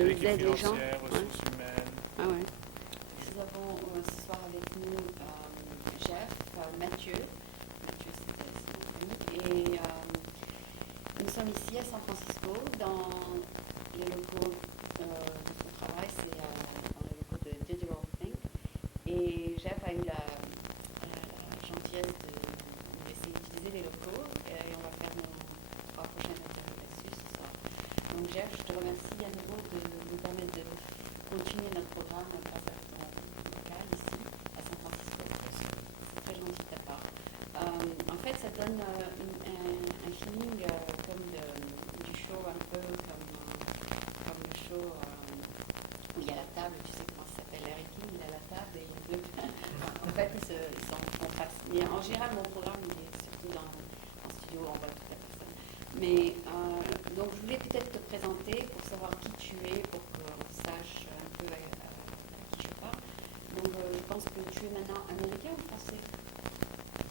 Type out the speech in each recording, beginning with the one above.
et ils aident les gens. financière, Ouais. ressources humaines. Ah ouais. Nous avons ce soir avec nous Jeff, Mathieu. Mathieu, c'est son famille. Et nous sommes ici à San Francisco, dans les locaux de notre travail, c'est dans les locaux de Digital Think. Et Jeff a eu la gentillesse de nous laisser utiliser les locaux et on va faire nos 3 prochaines interviews là-dessus ce soir. Donc Jeff, je te remercie à nouveau de nous permettre de continuer notre programme grâce à ton local ici à San Francisco. C'est très gentil de ta part. En fait, ça donne un feeling comme du show, un peu comme le show où il y a la table, tu sais comment ça s'appelle, Larry King, il a la table et il veut. En fait, ils sont en face. Mais en général, mon programme, il est surtout en studio, on voit toute la personne. Mais donc, je voulais peut-être te présenter pour savoir qui tu es, pour qu'on sache un peu à qui je parle. Donc, je pense que tu es maintenant américain ou français?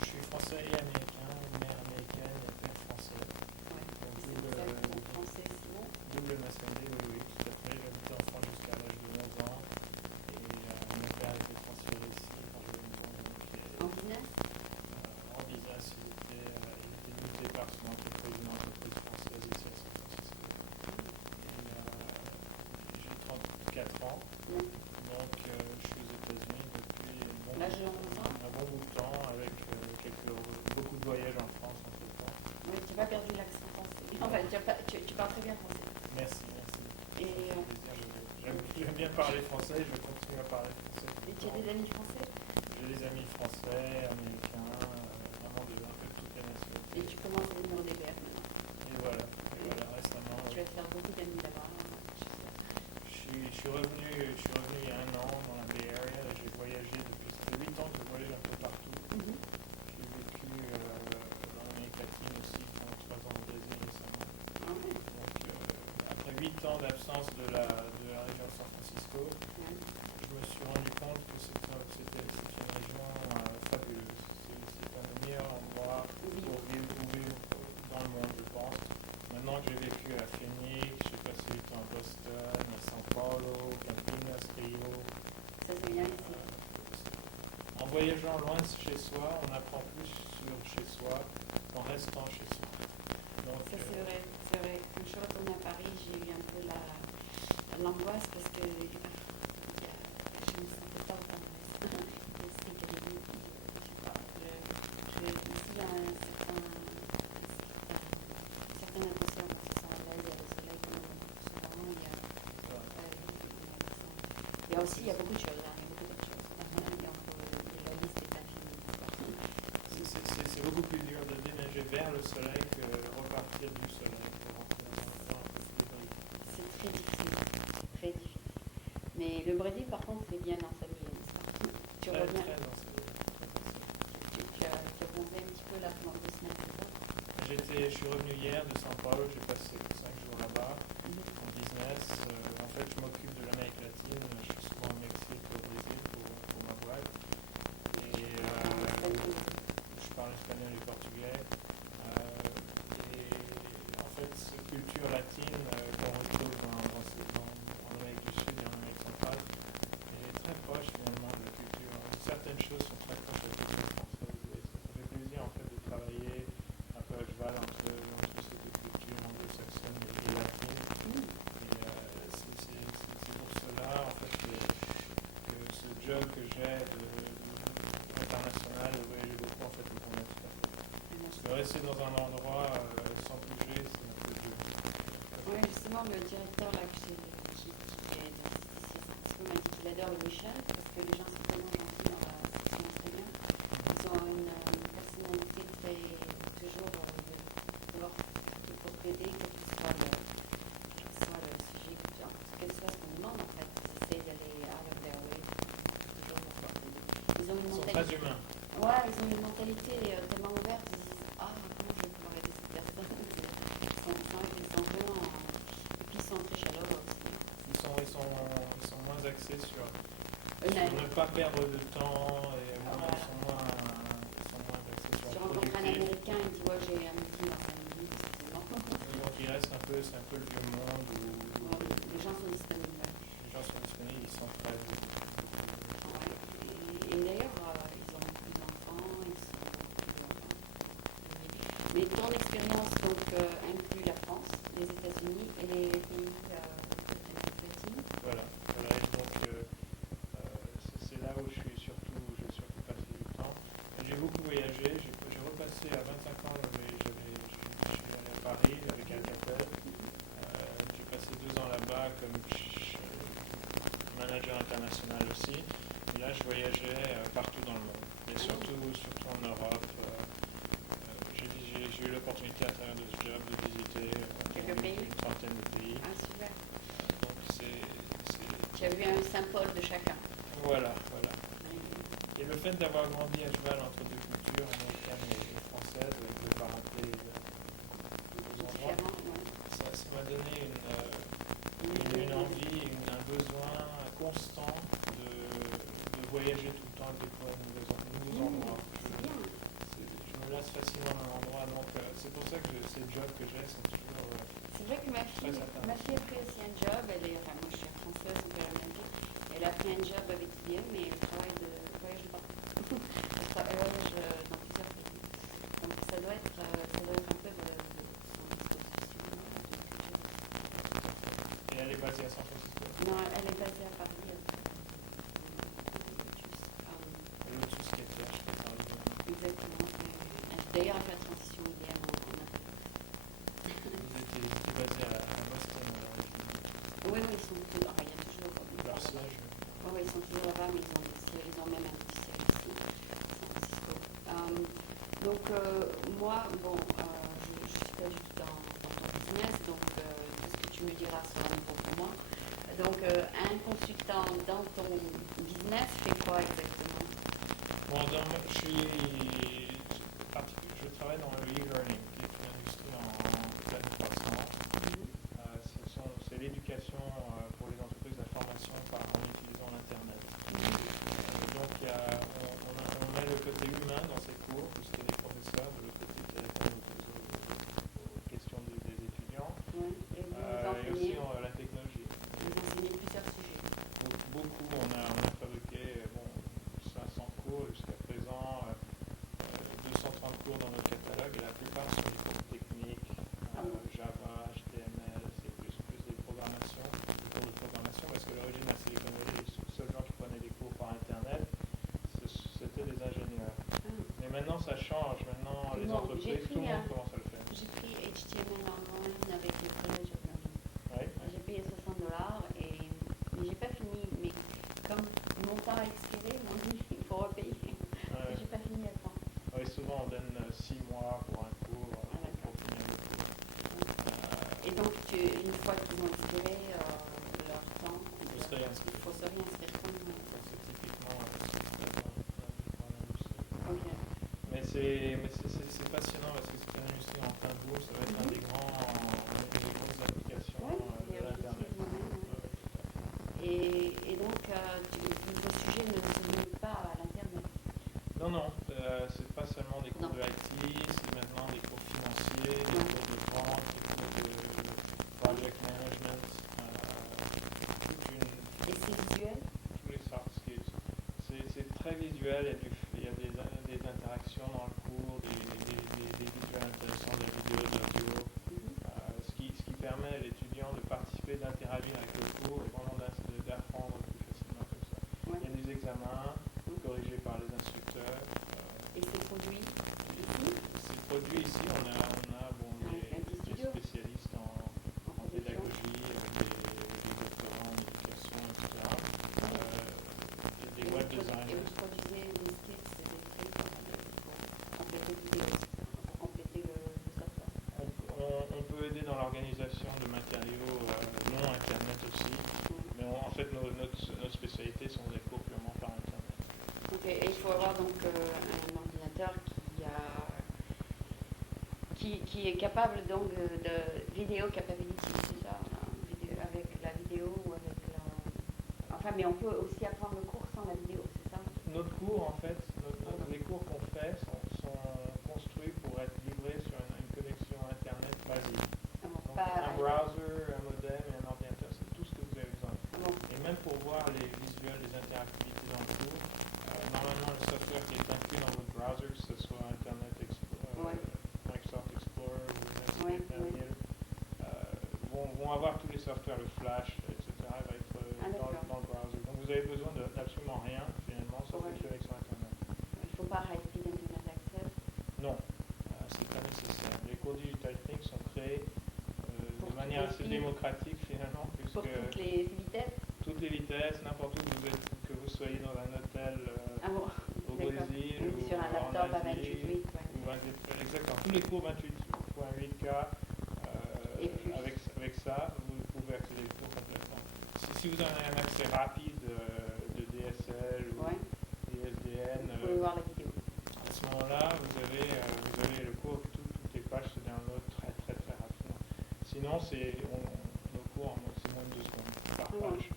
Je suis français et américain, mère américaine et père français. Ouais. Donc, C'est ça, ton français, c'est bon? double nationalité, oui, tout à fait. J'ai habité en France jusqu'à l'âge de 11 ans. Et mon père a été transféré ici quand j'avais 11 ans. En business? En business, il était muté par son entreprise, une entreprise française ici à San Francisco. Et j'ai 34 ans. Non. Donc, je suis aux États-Unis depuis L'âge de 11 ans? un bon bout de temps, avec beaucoup de voyages en France entre temps. Oui, tu n'as pas perdu l'accent français. Enfin, tu parles très bien français. Merci. Et J'aime bien parler français, je continue à parler français. tu as des amis français? J'ai des amis français, américains, vraiment un peu de toutes les nationalités. Et tu commences à venir au DBF maintenant. Et voilà, récemment. Tu vas te faire beaucoup d'amis là-bas. Je suis revenu il y a 1 an dans la Bay Area. J'ai voyagé depuis, ça fait 8 ans que je voyage un peu partout. J'ai vécu dans l'Amérique latine aussi, pendant 3 ans au Brésil récemment. Ah ouais. Donc, après 8 ans d'absence de la région de San Francisco, je me suis rendu compte que c'est une région fabuleuse. C'est un des meilleurs endroits pour vivre dans le monde, je pense. Maintenant que j'ai vécu à Phoenix, j'ai passé du temps à Boston, à São Paulo, Campinas, Rio. Ça se vient ici. En voyageant loin de chez soi, on apprend plus sur chez soi qu'en restant chez soi. Donc, Ça c'est vrai. Quand je suis retournée à Paris, j'ai eu un peu l'angoisse parce que je me sentais pas autant à l'aise. Ici, ici, il y a une certaine impression qu'on se sent à l'aise, il y a le soleil quand même souvent, il y a aussi, il y a beaucoup de choses, il y a beaucoup d'autres choses. La liste est infinie. c'est beaucoup plus dur de déneiger vers le soleil que repartir du soleil pour rentrer dans un temps un peu plus débris. C'est très difficile. Mais le Brésil, par contre, c'est bien enseigné, n'est-ce pas? Tu reviens. Très enseigné. Tu as bronzé un petit peu là pendant 2 semaines, c'est ça? Je suis revenu hier de São Paulo, j'ai passé 5 jours là-bas en business. En fait, je m'occupe de l'Amérique latine, je suis souvent au Mexique, au Brésil pour ma boîte. Et je parle espagnol et portugais. Et en fait, cette culture latine qu'on retrouve en Amérique du Sud et en Amérique centrale est très proche finalement de la culture. Certaines choses sont très proches de la culture française. Et ça fait plaisir en fait de travailler un peu à cheval entre ces deux cultures anglo-saxonnes et latines. Et c'est pour cela en fait que ce job que j'ai international de voyager beaucoup en fait me convient tout à fait. Parce que rester dans un endroit sans bouger, c'est un peu dur. Oui, justement, le directeur là, qui est ici à San Francisco m'a dit qu'il adore le Mission parce que les gens sont tellement gentils dans la section espagnole. Ils ont une personnalité très toujours il faut aider quel que soit le sujet, quel que soit ce qu'on demande en fait. Ils essayent d'aller out of their way. Toujours ils ont une Ils sont mentalité. très humains. Ouais, ils ont une mentalité tellement ouverte. Ils disent comment je vais pouvoir aider cette personne. Ils sont vraiment. Et puis ils sont très chaleureux aussi. Ils sont moins axés sur Honnête. ne pas perdre de temps et Voilà. ils sont moins axés sur Tu le rencontres un productif. Américain et tu vois, j'ai un meeting dans 5 minutes. Donc il reste c'est un peu le vieux monde où Les gens sont disponibles. comme manager international aussi. Et là, je voyageais partout dans le monde, et surtout en Europe. J'ai eu l'opportunité à travers de ce job de visiter une trentaine de pays. Ah, super. Donc Tu as vu un symbole de chacun. Voilà. Et le fait d'avoir grandi à cheval entre deux cultures, américaine et française, avec le rappeler aux endroits, ça m'a donné une envie, un besoin constant de voyager tout le temps, de découvrir de nouveaux endroits. Je me lasse facilement d'un endroit, donc c'est pour ça que ces jobs que j'ai sont toujours c'est vrai que ma fille a pris aussi un job, moi je suis française, donc elle est américaine, elle a pris un job avec IBM, mais elle voyage de partout. Elle voyage dans plusieurs pays. Donc ça doit être un peu de son disposition. Et elle est basée à San Francisco? Non, elle est basée à Paris. Et l'autre sous skater, je fais ça. Exactement. D'ailleurs, elle fait la transition IBM en Afrique. Vous étiez basé à Boston alors? Oui, ils sont toujours. Il y a toujours. Leur siège? Oui, ils sont toujours là-bas, mais ils ont même un petit siège ici, à San Francisco. Donc, moi, je ne suis pas du tout dans ton business, donc tout ce que tu me diras sera nouveau pour moi. Donc, un consultant dans ton business fait quoi exactement? Bon, je travaille dans le e-learning, qui est une industrie en pleine croissance. C'est l'éducation pour les entreprises, la formation en utilisant l'Internet. Donc, on met le côté humain dans ces cours, puisque les professeurs, de l'autre côté, qui répondent aux questions des étudiants. Et aussi la technologie. Vous enseignez plusieurs sujets. Beaucoup, on a fabriqué 500 cours jusqu'à présent, 230 cours dans notre catalogue, et la plupart sont des cours techniques, Java, HTML, C++, des programmations, des cours de programmation, parce que l'origine à Silicon Valley, les seuls gens qui prenaient des cours par Internet, c'était des ingénieurs. Mais maintenant, ça change. Maintenant, les entreprises, tout le monde commence à le faire. J'ai pris HTML online avec le collège of learning. J'ai payé $60, mais j'ai pas fini. Mais comme mon temps a expiré, ils m'ont dit il faut repayer. J'ai pas fini à temps. Oui, souvent on donne 6 mois pour un cours, pour finir le cours. Et donc, une fois qu'ils ont expiré leur temps, il faut se réinscrire. C'est typiquement Okay. Mais c'est passionnant parce que c'est une industrie en plein boom, ça va être une des grosses applications de l'Internet. Et donc, vos sujets ne se limitent pas à l'Internet? Non, c'est pas seulement des cours de IT, c'est maintenant des cours financiers, des cours de vente, des cours de project management, Et c'est visuel? tous les soft skills. C'est très visuel, il y a des interactions dans le cours, des visuels intéressants, des vidéos, de l'audio, ce qui permet à l'étudiant de participer, d'interagir avec le cours et vraiment d'apprendre plus facilement comme ça. Il y a des examens corrigés par les instructeurs. Et c'est produit ici? C'est produit ici, on a des spécialistes en pédagogie, des doctorants en éducation, etc. Des web designers. Et vous produisez des skills et des trucs pour compléter le software? On peut aider dans l'organisation de matériaux non Internet aussi, mais en fait nos spécialités sont des cours purement par Internet. Et il faut avoir donc un ordinateur qui est capable donc de vidéo capability, c'est ça, avec la vidéo ou avec la... Enfin, mais on peut aussi apprendre le cours sans la vidéo, c'est ça? Notre cours, en fait, les cours qu'on fait sont construits pour être livrés sur une connexion Internet basique. Donc, un browser, un modem et un ordinateur, c'est tout ce que vous avez besoin. Et même pour voir les visuels, les interactivités dans le cours, normalement le software qui est inclus dans votre browser, que ce soit Internet Explorer, Microsoft Explorer ou Netscape, vont avoir tous les softwares, le Flash, etc. va être dans le browser. Donc vous avez besoin d'absolument rien finalement, sauf une connexion Internet. Il ne faut pas high-speed Internet Access? Non, c'est pas nécessaire. Les cours Digital Think sont créés de manière assez démocratique finalement, puisque Pour que toutes les vitesses, n'importe où que vous soyez dans un hôtel Ah bon, au d'accord. Brésil Ou ou sur un en laptop à Asie, 28 oui. ou 28, exactement, tous les cours 28.8K, Et plus. avec ça, vous pouvez accéder au cours complètement. Si vous avez un accès rapide de DSL ou Ouais. ISDN, Vous pouvez voir la vidéo. à ce moment-là, vous avez le cours, toutes les pages se downloadent très très très rapidement. Sinon, nos cours, c'est moins de 2 secondes par page.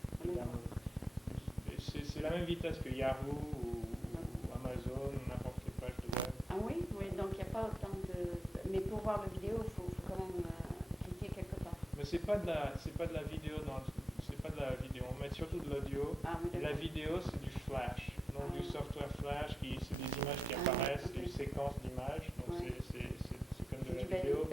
C'est la même vitesse que Yahoo ou Amazon ou n'importe quelle page de web. Ah oui, oui, donc il n'y a pas autant de... Mais pour voir la vidéo, il faut quand même cliquer quelque part. Mais c'est pas de la vidéo c'est pas de la vidéo. On met surtout de l'audio. Ah, oui, et la vidéo, c'est du flash. Donc du software flash, c'est des images qui apparaissent, okay. des séquences d'images. Donc ouais. c'est comme de la vidéo.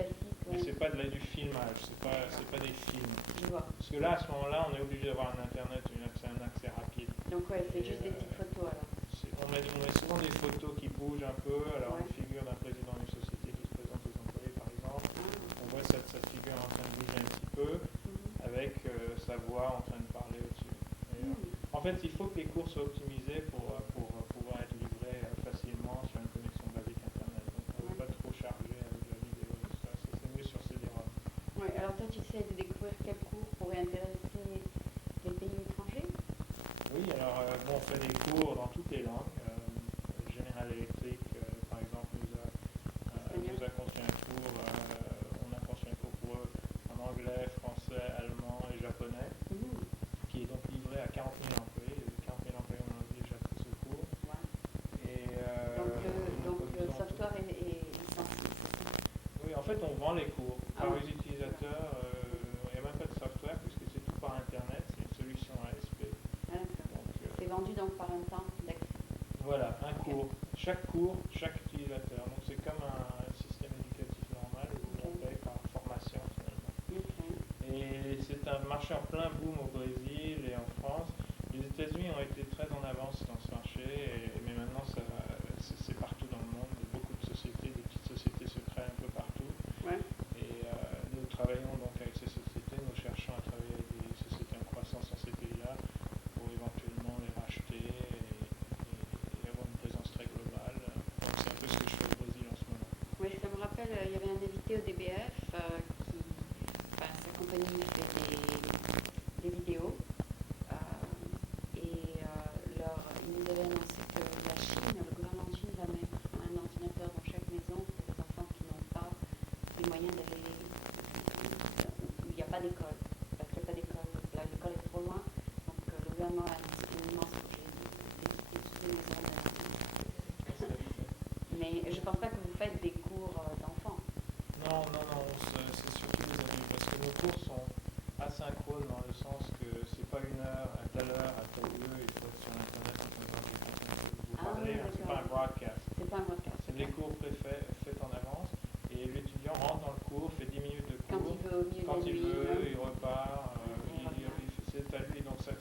Mais c'est pas du filmage, c'est pas des films. Je vois. Parce que là, à ce moment-là, on est obligé d'avoir un internet, un accès rapide. Donc ouais, c'est juste des petites photos alors. On met souvent des photos qui bougent un peu. Alors Ouais. une figure d'un président d'une société qui se présente aux employés, par exemple. On voit cette figure en train de bouger un petit peu, avec sa voix en train de parler au-dessus. En fait, il faut que les cours soient optimisés pour pouvoir être livrés facilement sur une connexion basique Internet. Donc on ne veut pas trop charger avec la vidéo. Ça, c'est mieux sur CD-ROM. Oui, alors toi, tu essaies de découvrir quel cours pourrait intéresser les pays étrangers? Oui, alors on fait des cours dans toutes les langues. General Electric, par exemple, nous a construit un cours, on a construit un cours pour eux en anglais, français, allemand et japonais, qui est donc livré à 40 000 employés. 40 000 employés ont déjà pris ce cours. Ouais. Et, donc le software est licencié. Oui, en fait, on vend les cours par oui. les utilisateurs. Il n'y a même pas de software puisque c'est tout par Internet. C'est une solution ASP. C'est vendu donc par un temps d'accès. Voilà, un cours. Chaque cours, chaque utilisateur. Donc c'est comme un système éducatif normal où on paye par formation finalement. Et c'est un marché en plein boom au Brésil et en France. Les États-Unis ont été très en avance dans ce marché, mais maintenant c'est partout dans le monde. Beaucoup de sociétés, des petites sociétés se créent un peu partout. Ouais. Et nous travaillons donc avec ces sociétés, nous cherchons à travailler avec des sociétés en croissance dans ces pays-là pour éventuellement les racheter et avoir une présence très globale. Donc c'est un peu ce que je fais au Brésil en ce moment. Oui, ça me rappelle, il y avait un invité au DBF sa compagnie fait des vidéos il nous avait annoncé que la Chine, le gouvernement de Chine va mettre un ordinateur dans chaque maison pour les enfants qui n'ont pas les moyens d'aller où il n'y a pas d'école, parce qu'il n'y a pas d'école, l'école est trop loin, donc le gouvernement a annoncé un immense projet d'équiper toutes les maisons d'Internet. Mais je ne pense pas que vous faites des cours d'enfants. Non, c'est surtout des adultes, parce que nos cours sont asynchrones dans le sens que c'est pas une heure, à telle heure, à tel lieu, il faut être sur Internet en faisant des contenus que vous parlez, c'est pas un broadcast. C'est pas un broadcast. C'est des cours faits en avance, et l'étudiant rentre dans le cours, fait 10 minutes de cours, quand il veut, il repart, c'est à lui, donc ça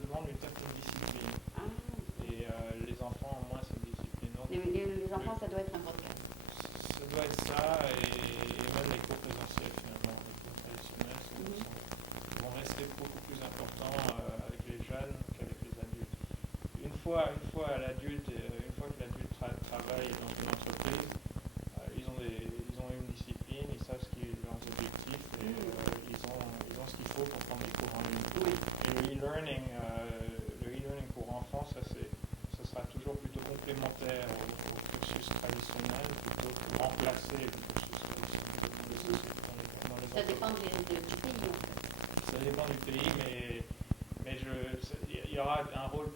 demande une certaine discipline. Et les enfants, au moins, cette discipline. Donc, les enfants, ça doit être un broadcast. Ça doit être ça, et même les cours présentiels finalement, les cours traditionnels vont rester beaucoup plus importants avec les jeunes qu'avec les adultes. Une fois que l'adulte travaille dans une entreprise, ils ont une discipline, ils savent ce qui est leurs objectifs et ils ont ce qu'il faut pour prendre des cours en ligne. Et le e-learning pour enfants, ça sera toujours plutôt complémentaire au cursus traditionnel plutôt que remplacer le cursus traditionnel. Ça dépend du pays en fait. Ça dépend du pays, mais il y aura un rôle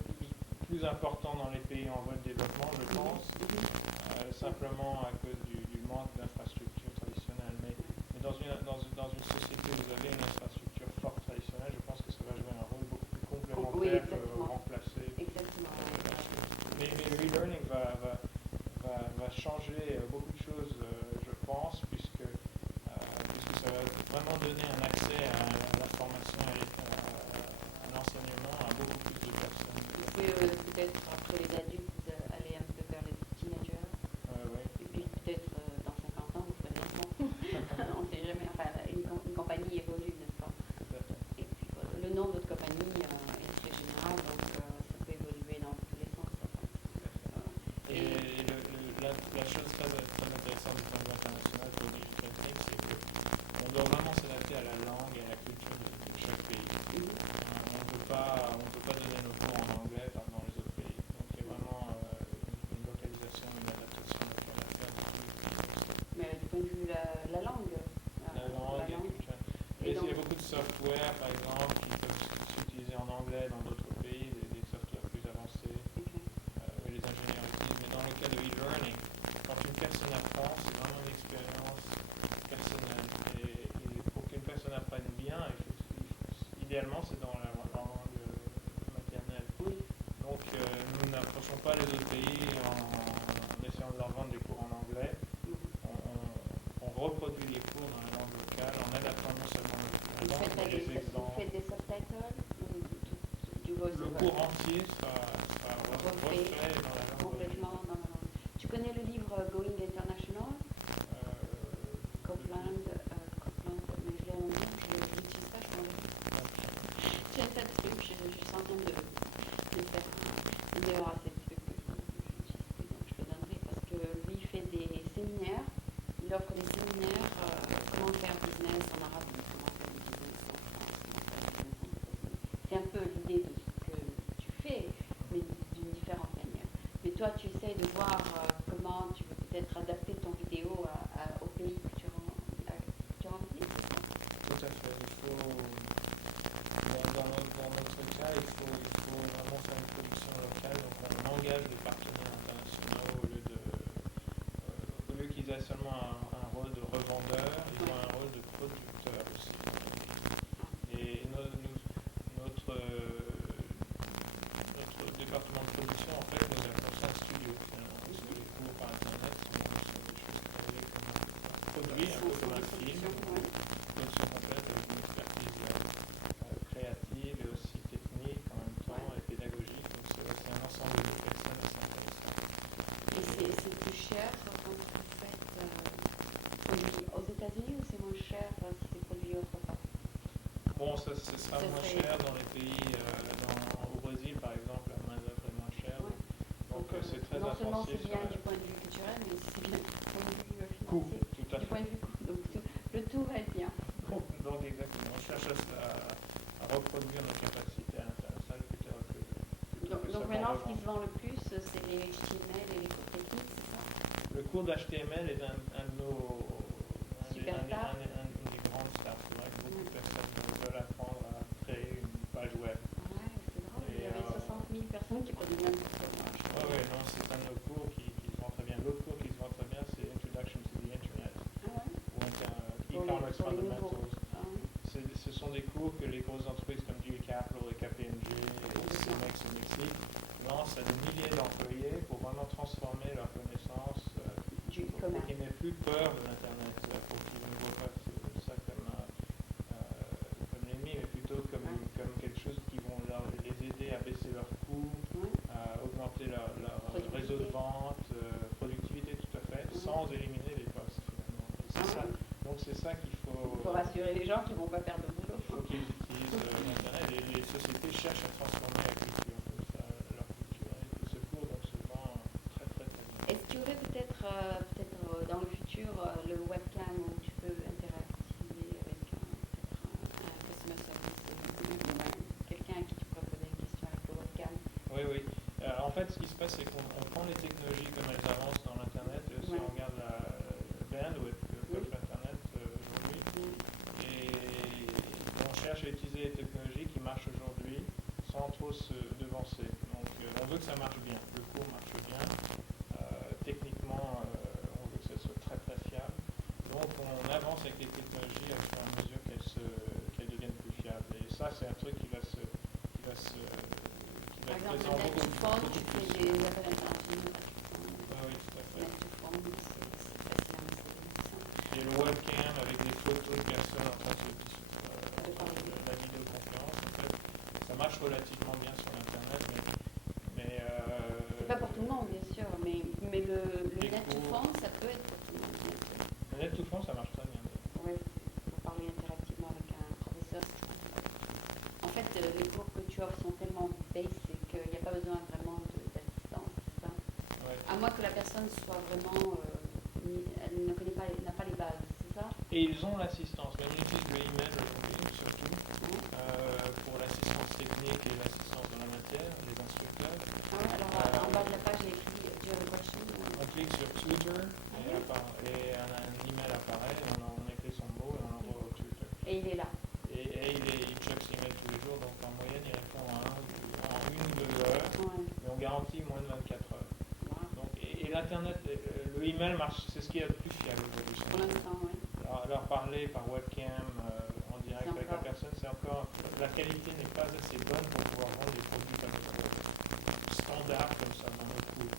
plus important dans les pays en voie de développement, je pense, simplement à cause du manque d'infrastructures traditionnelles. Mais dans une société où vous avez une infrastructure forte traditionnelle, je pense que ça va jouer un rôle beaucoup plus complémentaire que remplacer. Exactement. Mais le e-learning va changer beaucoup de choses, je pense, puisque ça va vraiment donner un accès à la formation et à l'enseignement à beaucoup plus de personnes. Peut-être après les adultes, vous allez un peu vers les teenagers. Et puis peut-être dans 50 ans, vous ferez bon. On ne sait jamais. Enfin, une compagnie évolue, n'est-ce pas? Et puis nom de votre compagnie est très général, donc ça peut évoluer dans tous les sens. Et la chose très intéressante du point de vue international pour Digital Think, c'est qu'on doit vraiment s'adapter à la langue et à la culture de chaque pays. On ne peut pas donner nos cours en anglais dans les autres pays. Donc il y a vraiment une localisation, une adaptation locale à faire. Mais du point de vue la langue. La langue. Et il y a beaucoup de software, par exemple, qui peuvent s'utiliser en anglais dans d'autres pays, des softwares plus avancés. Les ingénieurs utilisent. Mais dans le cas de e-learning, quand une personne apprend, c'est vraiment une expérience personnelle. Et pour qu'une personne apprenne bien, idéalement, c'est dans la langue maternelle. Donc, nous n'approchons pas les autres pays en essayant de leur vendre des cours en anglais. On reproduit les cours dans la langue locale en adaptant non seulement la langue, mais les exemples. Vous faites des subtitles Le cours entier sera refait dans la langue. Complètement dans la langue. Tu connais le livre Going International? Copland, mais je l'ai en anglais, je l'utilise pas, je m'en vais. J'ai fait ce truc, je suis en train de faire une vidéo à ces trucs que je n'utilise plus, donc je le donnerai parce que lui il fait des séminaires, il offre des séminaires, comment faire business en arabe, comment faire du business en France, comment faire du business en États-Unis. C'est un peu l'idée de ce que tu fais, mais d'une différente manière. Mais toi, tu essayes de voir comment tu peux peut-être adapter ton vidéo au pays que tu rencontres. Tout à fait. Dans notre cas, il faut vraiment faire une production locale. Donc on engage des partenaires internationaux au lieu qu'ils aient seulement un rôle de revendeur, ils ont un rôle de producteur aussi. Et notre département de production, en fait, nous appelons ça un studio finalement. Parce que les cours par internet sont des choses créées comme produits, un peu comme un film. Production complète avec une expertise créative et aussi technique en même temps et pédagogique. Donc c'est un ensemble de personnes assez intéressant. Et c'est plus cher quand vous faites aux États-Unis ou c'est moins cher si c'est produit autre part? Bon, ce sera moins cher dans les pays, au Brésil par exemple, la main-d'œuvre est moins chère. Donc c'est très non seulement intensif. C'est bien du point de vue culturel, mais c'est bien du point de vue financier. Coût, tout à fait. Du point de vue coût. Donc le tout va être bien. Donc exactement, on cherche à reproduire nos capacités à l'international plutôt que donc maintenant, ce qui se vend le plus, c'est les HTML et les cours techniques, c'est ça? Le cours d'HTML est un de nos... une des grandes stars. C'est vrai que beaucoup de personnes veulent apprendre à créer une page web. Ouais, c'est drôle. Il y avait 60 000 personnes qui produisent même pour ça. Oui, non, c'est un de nos cours qui se vend très bien. L'autre cours qui se vend très bien, c'est Introduction to the Internet. Donc e-commerce fundamentals. Ce sont des cours que les grosses entreprises comme Dewey Capital et KPMG et Cemex au Mexique lancent à des milliers d'employés pour vraiment transformer leurs connaissances, pour qu'ils n'aient plus peur de l'Internet, pour qu'ils ne voient pas ça comme l'ennemi, mais plutôt comme quelque chose qui vont les aider à baisser leurs coûts, à augmenter leur réseau de vente, productivité tout à fait, sans éliminer les postes finalement. Donc c'est ça qu'il faut... Il faut rassurer les gens qui ne vont pas perdre de boulot. Il faut qu'ils utilisent l'Internet et les sociétés cherchent à transformer la culture, leur culture. Et ce cours donc, se vend très très très bien. Est-ce qu'il y aurait peut-être dans le futur le webcam où tu peux interactiver avec un customer service quelqu'un à qui tu pourrais poser une question avec le webcam? Oui. En fait, ce qui se passe, c'est qu'on prend les technologies comme elles avancent dans l'Internet, et aussi on regarde la bandwidth que l'Internet aujourd'hui, et on cherche à utiliser les technologies qui marchent aujourd'hui sans trop se devancer. Donc on veut que ça marche bien, le cours marche bien, techniquement on veut que ça soit très très fiable, donc on avance avec les technologies à fur et à mesure qu'elles deviennent plus fiables. Et ça c'est un truc qui va être Par exemple, présent beaucoup tu fais des appels internationaux. Oui, tout à fait. C'est et le webcam avec des photos de personnes en train de la vidéoconférence, en fait, ça marche relativement bien sur Internet, mais c'est pas pour tout le monde, bien sûr, mais le net to phone, ça peut être pour tout le monde. Le net to phone, ça marche très bien. Oui, pour parler interactivement avec un professeur. En fait, les cours que tu offres sont tellement basic qu'il n'y a pas besoin vraiment d'assistance, c'est ça? Ouais. À moins que la personne soit vraiment, elle ne connaît pas, n'a pas les bases, c'est ça? Et ils ont l'assistance, mais ils utilisent le email aujourd'hui surtout Oui. pour l'assistance technique et l'assistance dans la matière, les instructeurs. Ah ouais, alors en bas de la page, il y a écrit Do you have a question? On clique sur Twitter et on a un email apparaît, on écrit son mot et on l'envoie au Twitter. Et il est là. Et il check ses mails tous les jours, donc en moyenne il répond en 1 ou 2 heures, Ouais. mais on garantit moins de 24 heures. Wow. Donc, et l'internet, le email marche, c'est ce qui est le plus fiable aujourd'hui. Pour l'instant, oui. Alors parler par webcam en direct avec la personne, c'est encore, la qualité n'est pas assez bonne pour pouvoir vendre des produits comme standards comme ça dans nos cours.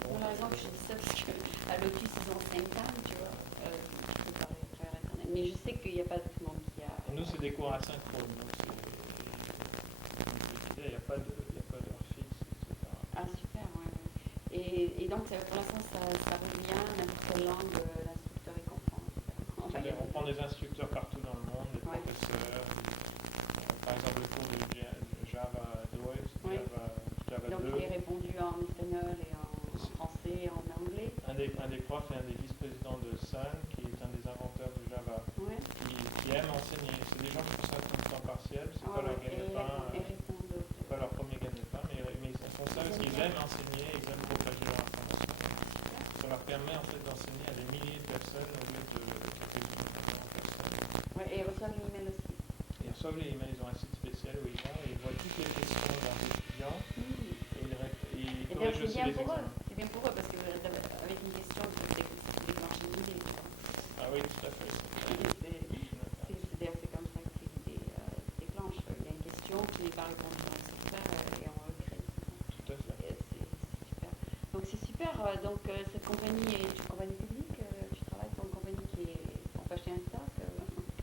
Pour la raison que je dis ça, parce qu'à Lotus, ils ont 5 ans, tu vois, tu peux parler à travers Internet. Mais je sais qu'il n'y a pas tout le monde qui a... Nous, c'est des cours asynchrone, donc il n'y a pas d'heure fixe, etc. Ah, super, ouais. Et donc, pour l'instant, ça revient, n'importe quelle langue, l'instructeur, il comprend. On prend des instructeurs partout dans le monde, des professeurs, par exemple le cours de Java 2, Oui. Java Donc 2. il est répondu en espagnol et en français et en anglais. Un des profs et un des vice-présidents de Sun, qui est un des inventeurs de Java, Ouais. qui aime enseigner. C'est des gens qui font ça tout le temps partiel, c'est pas leur gagne-pain, c'est pas leur premier gagne-pain, mais ils font ça parce qu'ils aiment enseigner, ils aiment propager leur information. Ça leur permet en fait d'enseigner à des milliers de personnes au lieu de quelques-unes personnes. Ouais, et ils reçoivent l'email aussi. Ils reçoivent les emails, ils ont un site spécial où ils vont et ils voient toutes les questions d'un étudiant et ils corrigent aussi les examens. C'est bien pour eux parce que avec une question, c'est déclencher une idée. Ah oui, tout à fait. C'est comme ça que l'idée déclenche. Il y a une question qui n'est pas répondue dans le software et on le crée. Tout à fait. C'est super. Donc c'est super. Donc cette compagnie est une compagnie publique. Tu travailles pour une compagnie qui est... On peut acheter un stock.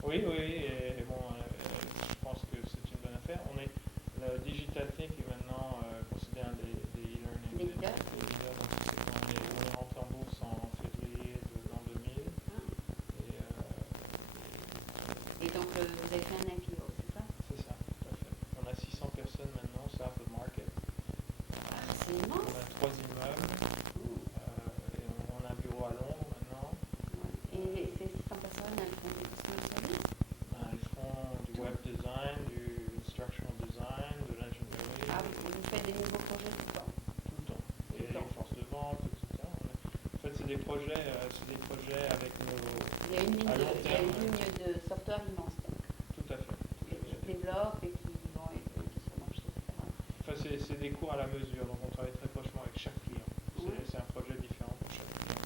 Oui, et bon, je pense que c'est une bonne affaire. Le Digital Think est maintenant considéré un des e-learning. Des leaders. On est rentré en bourse en février de l'an 2000. Et donc vous avez fait un IPO, c'est ça? C'est ça, tout à fait. On a 600 personnes maintenant, South of Market. C'est immense. On a 3 immeubles. Et on a un bureau à Londres maintenant. Et ces 600 personnes, elles font des services? Ils font du web design, du instructional design, de l'ingénierie. Ah, vous faites des nouveaux projets tout le temps? Tout le temps. Et les forces de vente, etc. En fait, c'est des projets avec nos... Il y a une ligne de software immense, donc. Tout à fait. Et qui se développe et qui vont être sur le marché, etc. Enfin, c'est des cours à la mesure, donc on travaille très prochement avec chaque client. C'est un projet différent pour chaque client.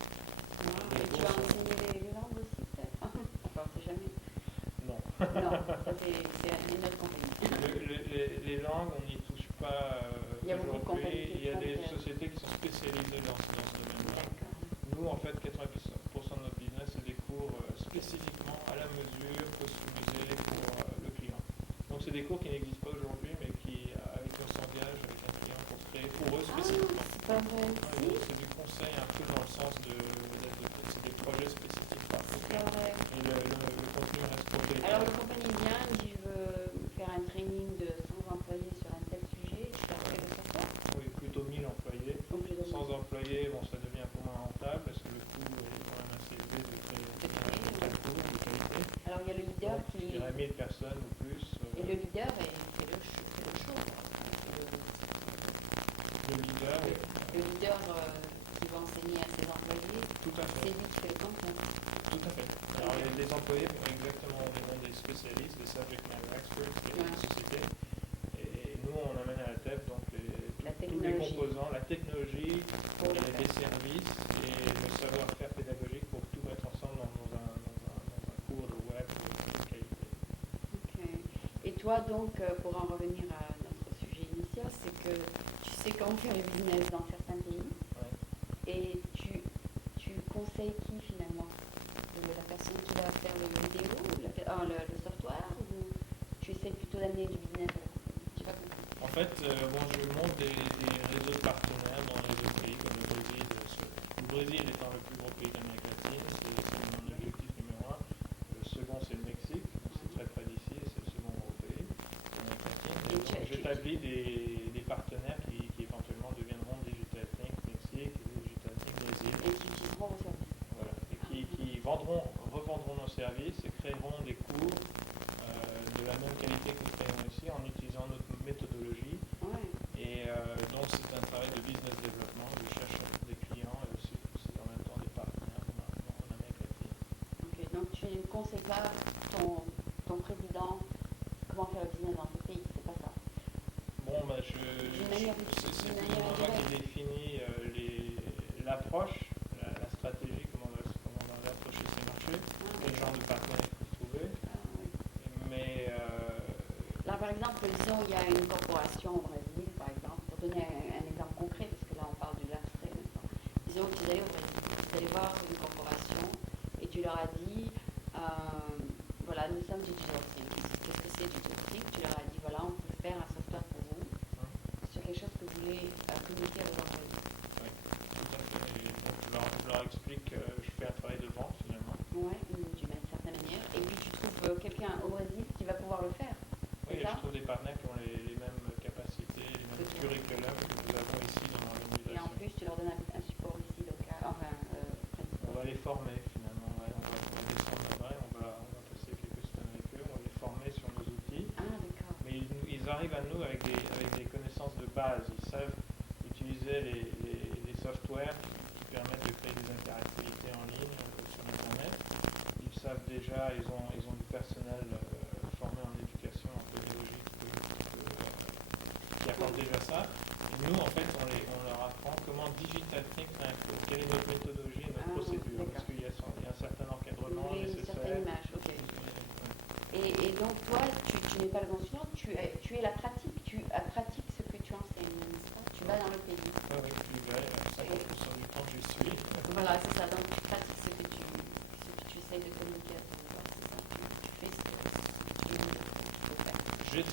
Et tu vas enseigner les langues aussi, peut-être? Enfin, on ne sait jamais. Non. Non, ça c'est une autre compagnie. Les langues, on n'y touche pas Il y a beaucoup de compagnies aujourd'hui. Il y a des qui font sociétés qui sont spécialisées dans ce domaine-là. Nous, en fait, 80% de notre business, c'est des cours spécifiquement à la mesure, customisés pour le client. Donc, c'est des cours qui n'existent pas aujourd'hui, mais avec nous s'engagent avec un client pour créer pour eux spécifiquement. C'est pas vrai. Ouais, c'est du conseil un peu dans le sens c'est des projets spécifiques par C'est vrai. et le contenu reste projet. Alors le compagnie vient, dit je veux faire un training de 100 employés sur un tel sujet, tu as fait le software? Oui, plutôt 1000 employés. Ou plus de 100 employés, bon, ça devient un peu moins rentable parce que le coût est quand même assez élevé de créer un cours de qualité. Alors il y a le leader Donc, qui... je dirais 1000 personnes ou plus. Et le leader, c'est le show. Le leader, oui. Le leader qui va enseigner à ses employés, Tout à fait. c'est lui qui fait le content. Tout à fait. Alors les employés vont exactement au nom des spécialistes, des subject matter experts, qui est une société. Et nous, on amène à la tête donc tous les composants, la technologie, les services et le savoir-faire pédagogique pour tout mettre ensemble dans un cours de web de qualité. Ok. Et toi donc, pour en revenir à notre sujet initial, c'est que tu sais comment faire le business dans certains pays. Ouais. Et tu conseilles qui finalement? La personne qui va faire le vidéo, le software, ou tu essaies plutôt d'amener du business à la compagnie? Tu vas comprendre. En fait, je monte des réseaux de partenaires dans les autres pays comme le Brésil. Le Brésil étant le plus gros pays d'Amérique latine, c'est mon objectif numéro 1. Le second, c'est le Mexique, c'est très près d'ici et c'est le second gros pays d'Amérique latine. Et établi des partenaires qui éventuellement deviendront Digital Think Mexique et Digital Think Brésil. Et qui utiliseront vos services. Voilà. Et qui revendront nos services et créeront des cours de la même qualité que nous créons ici en utilisant notre méthodologie. Ouais. Et donc c'est un travail de business développement, de chercher des clients et aussi en même temps des partenaires en Amérique latine. Ok, donc tu ne conseilles pas ton président comment faire le business dans ce pays, c'est pas ça. Bon, ben c'est plus ou moins moi qui définis l'approche, la stratégie, comment on va approcher ces marchés, quel genre de partenaires il faut trouver. Oui. Mais Là, par exemple, disons, il y a une corporation au Brésil, par exemple, pour donner un exemple concret, parce que là, on parle de l'abstrait maintenant. Disons que vous allez au Brésil, vous allez voir une corporation et tu leur as dit, voilà, nous sommes Digital Think. Qu'est-ce que c'est Digital Think? Tu leur as dit, voilà, on peut faire un software pour vous sur quelque chose que vous voulez communiquer avec l'employé. oui, tout à fait. Et donc je leur explique que je fais un travail de vente finalement. Ouais, d'une certaine manière. Et puis tu trouves quelqu'un au Brésil qui va pouvoir le faire. Oui, et je trouve des partenaires qui ont les mêmes capacités, les mêmes curriculums que nous avons ici dans l'université. Et en plus, tu leur donnes un support ici local, enfin, on va les former finalement, ouais. On va descendre là-bas et on va passer quelques semaines avec eux, on va les former sur nos outils. Ah, d'accord. Mais ils arrivent à nous avec des connaissances de base, ils savent utiliser les softwares qui permettent de créer des interactivités en ligne sur Internet. Ils savent déjà, ils ont du personnel formé en éducation, en pédagogie qui apporte déjà ça. Et nous, en fait, on leur apprend comment Digital Think l'inclut, quelle est notre méthodologie et notre procédure, parce qu'il y a un certain encadrement nécessaire. Une certaine image, ok. Et donc toi, tu n'es pas le consultant, tu es la pratique, tu pratiques ce que tu enseignes, n'est-ce pas? Tu vas dans le pays. Oui, j'y vais, 50% du temps j'y suis. Voilà, c'est ça, donc tu pratiques ce que tu essayes de communiquer à ton joueur, c'est ça, tu fais ce que tu veux faire.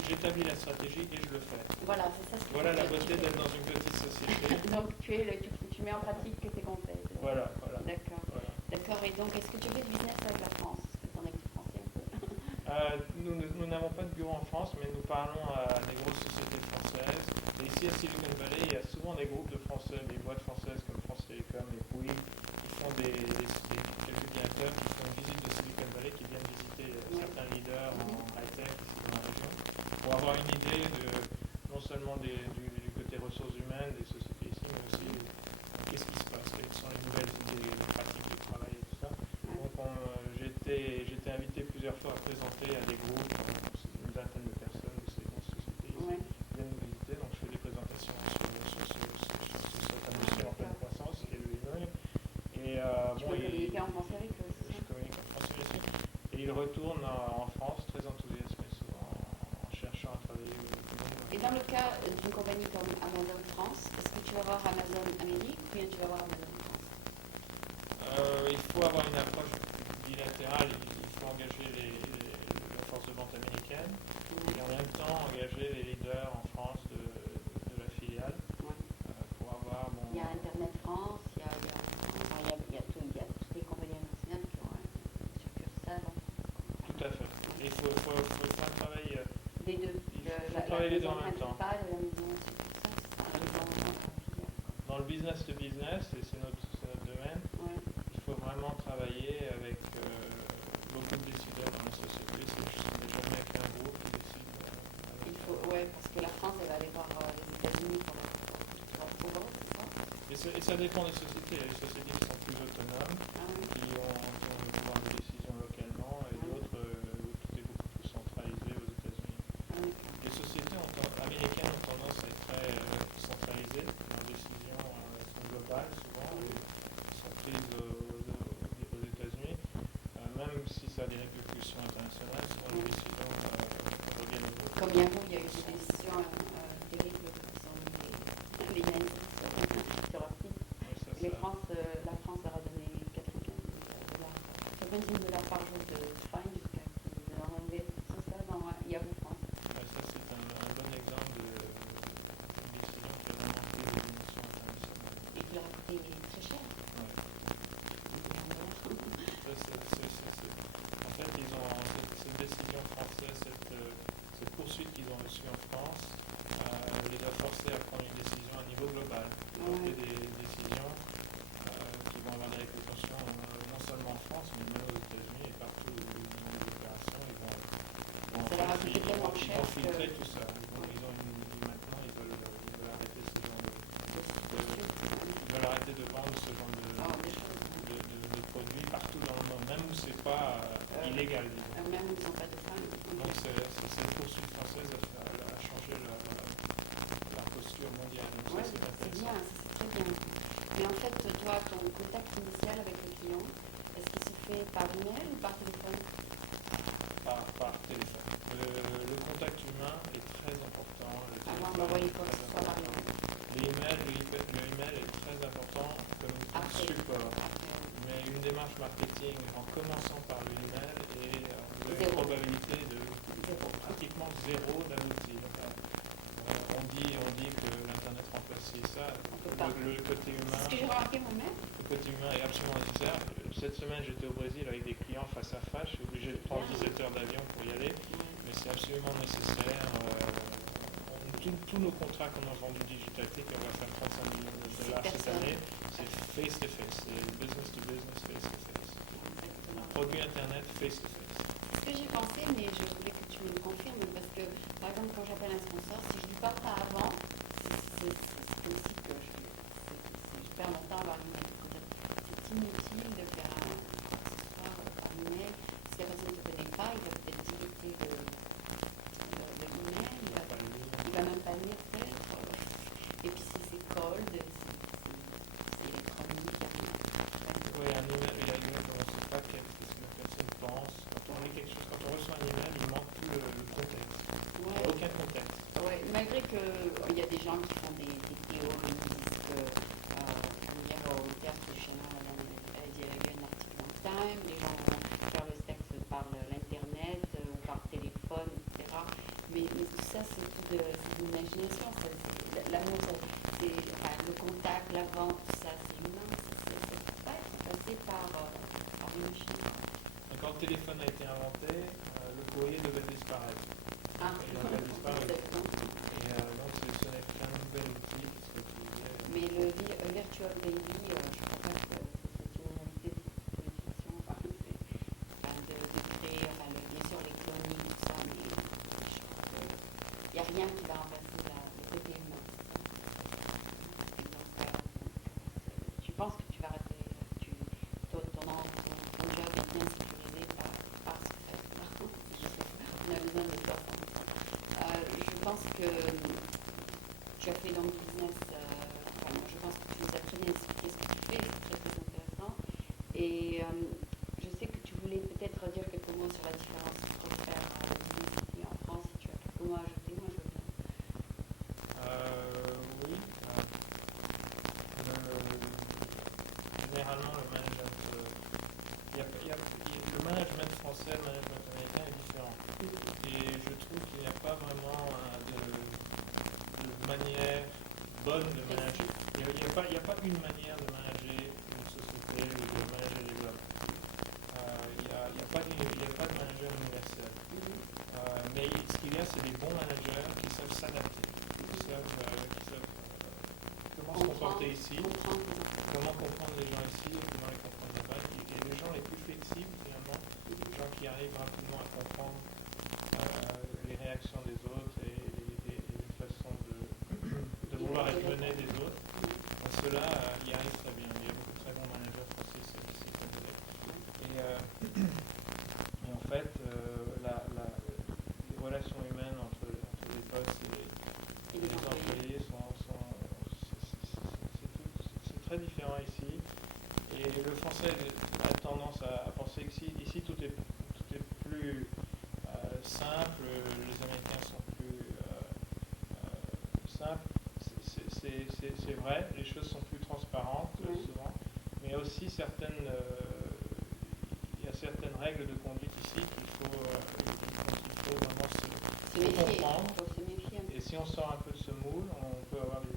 J'établis la stratégie et je le fais. Voilà, c'est ça. Voilà la beauté d'être dans une petite société. Donc tu mets en pratique tes conseils. Voilà. D'accord. Voilà. D'accord, et donc est-ce que tu fais du business avec la France? Est-ce que tu en es français un peu? Nous n'avons pas de bureau en France, mais nous parlons à des grosses sociétés françaises. Et ici à Silicon Valley, il y a souvent des groupes de Français, des boîtes françaises comme France Télécom et Bouygues, qui font quelques directeurs qui font une visite de Silicon Valley, qui viennent visiter certains leaders en high-tech ici dans la région, pour avoir une idée non seulement du côté ressources humaines des sociétés ici, mais aussi qu'est-ce qui se passe, quelles sont les nouvelles idées, les pratiques de travail et tout ça. Donc j'ai été invité plusieurs fois à présenter à des groupes, une vingtaine de personnes de ces grosses sociétés ici, qui viennent nous visiter. Donc je fais des présentations sur cette industrie en pleine croissance, qui est le Illinois. Et Tu peux communiquer en français avec eux, c'est ça? je communique en français ici. Et ils retournent en France très enthousiasmés, souvent en cherchant à travailler au monde. Et dans le cas d'une compagnie comme Amazon France, est-ce que tu vas voir Amazon Amérique ou bien tu vas voir Amazon France? Il faut avoir une approche bilatérale, il faut engager la force de vente américaine et en même temps engager les leaders en France de la filiale pour avoir... Il y a Internet France, il y a toutes les compagnies internationales qui ont une succursale en France. Tout à fait. Et il faut faire un travail... Des deux. Il faut travailler les deux en même temps. Dans le business to business, et c'est notre domaine, il faut vraiment travailler avec beaucoup de décideurs dans la société. Ce n'est jamais qu'un groupe qui décide. Oui, parce que la France, elle va aller voir les États-Unis pour l'approval, c'est ça? Et ça dépend des sociétés. Il y a des sociétés qui sont plus autonomes, qui ont le pouvoir de décision localement, et d'autres où tout est beaucoup plus centralisé aux États-Unis. Les sociétés américaines ont tendance à être très centralisées. Leurs décisions sont globales souvent et sont prises aux États-Unis. Même si ça a des répercussions internationales, souvent les décisions reviennent aux autres. Comme Yahoo, il y a eu des décisions terribles qui sont les nazis sur leur site. La France leur a donné 95 $. Par jour de fine jusqu'à ce qu'ils leur enlèvent tout ça dans Yahoo France. Ça, c'est un bon exemple de décision qui a vraiment pris des dimensions internationales. Et qui leur a coûté très cher. En fait, ils ont cette décision française, cette poursuite qu'ils ont je suis en France, les a forcés à prendre une décision à niveau global. Des décisions qui vont avoir des répercussions non seulement en France, mais même aux États-Unis et partout où ils ont des opérations. Ils vont filtrer tout ça. Maintenant, ils veulent arrêter ce genre ils veulent arrêter de vendre ce genre de produits partout dans le monde, même où c'est pas illégal. Même où ils n'ont pas de frein. Donc c'est une poursuite française à changer la posture mondiale. Donc ça, c'est bien, c'est très bien. Mais en fait, toi, ton contact initial avec le client, est-ce qu'il se fait par email ou par téléphone? Par téléphone. Le contact humain est très important. Avant d'envoyer quoi que ce soit par email. Le email est très important comme support. Mais une démarche marketing en commençant par le email vous avez une probabilité de pratiquement zéro d'aboutir. On dit que l'Internet remplace ça. Le côté humain. C'est ce que j'ai remarqué moi-même. Le côté humain est absolument nécessaire. Cette semaine, j'étais au Brésil avec des clients face à face. Je suis obligé de prendre 17 heures d'avion pour y aller. Mais c'est absolument nécessaire. Tous nos contrats qu'on a vendus Digital Tech, on va faire 35 millions de dollars cette année, c'est face-to-face. C'est business-to-business, face-to-face. Un produit Internet, face-to-face. Ce que j'ai pensé, mais je voulais que tu me le confirmes, parce que, par exemple, quand j'appelle un sponsor, si je ne lui parle pas avant, c'est comme si que je perds mon temps à avoir l'email. C'est inutile de faire un accessoire par email. Si la personne ne te connaît pas, il va peut-être dicter l'email, il va même pas lire peut-être. Et puis si c'est cold, c'est électronique, il n'y a rien. Oui, un email, il y a une email, on ne sait pas ce que la personne pense. Quand on lit quelque chose, quand on reçoit un email, il manque plus le contexte. Il n'y a aucun contexte. Ouais, malgré qu'il y a des gens qui font des théories, qui disent que au théâtre de Chanel, elle a dirigé un article dans Time, les gens vont faire le sexe par l'internet ou par téléphone, etc. Mais tout ça, c'est tout de l'imagination. L'amour, c'est le contact, la vente, tout ça, c'est humain. Ça ne peut pas être passé par une machine. Quand le téléphone a été inventé, le courrier devait disparaître. Il devait disparaître. Et donc ce n'est qu'un nouvel outil qui serait utilisé. Mais le Virtual Baby, je crois pas que c'est une réalité de fiction. De créer, bien sûr les cloning, tout ça, mais il n'y a rien qui va remplacer le côté humain. Tu penses que tu vas rater, ton job est bien sécurisé par ce fait. On a besoin de toi. Je pense que tu as fait donc business, je pense que tu nous as très bien expliqué ce que tu fais, c'est très très intéressant. Et je sais que tu voulais peut-être dire quelques mots sur la différence entre faire le business ici en France, si tu as quelques mots à ajouter, moi je veux bien. Oui. Généralement, le management français, le management américain est différent. Et je trouve qu'il n'y a pas vraiment de manière bonne de manager. Il n'y a pas une manière de manager une société ou de manager les hommes. Il n'y a pas de manager universel. Mais ce qu'il y a, c'est des bons managers qui savent s'adapter, qui savent comment se comporter ici, comment comprendre les gens ici et comment les comprendre là-bas. Et les gens les plus flexibles, finalement, les gens qui arrivent rapidement à comprendre les réactions des autres et les façons de vouloir être menés des autres. Ceux-là y arrivent très bien. Il y a beaucoup de très bons managers français, c'est et en fait, les relations humaines entre les boss et les employés c'est très différent ici. Et le français a tendance à penser que ici tout est plus simple, les Américains sont plus simples. C'est vrai, les choses sont plus transparentes souvent, mais il y a aussi certaines règles de conduite ici qu'il faut vraiment se comprendre. Et si on sort un peu de ce moule, on peut avoir des...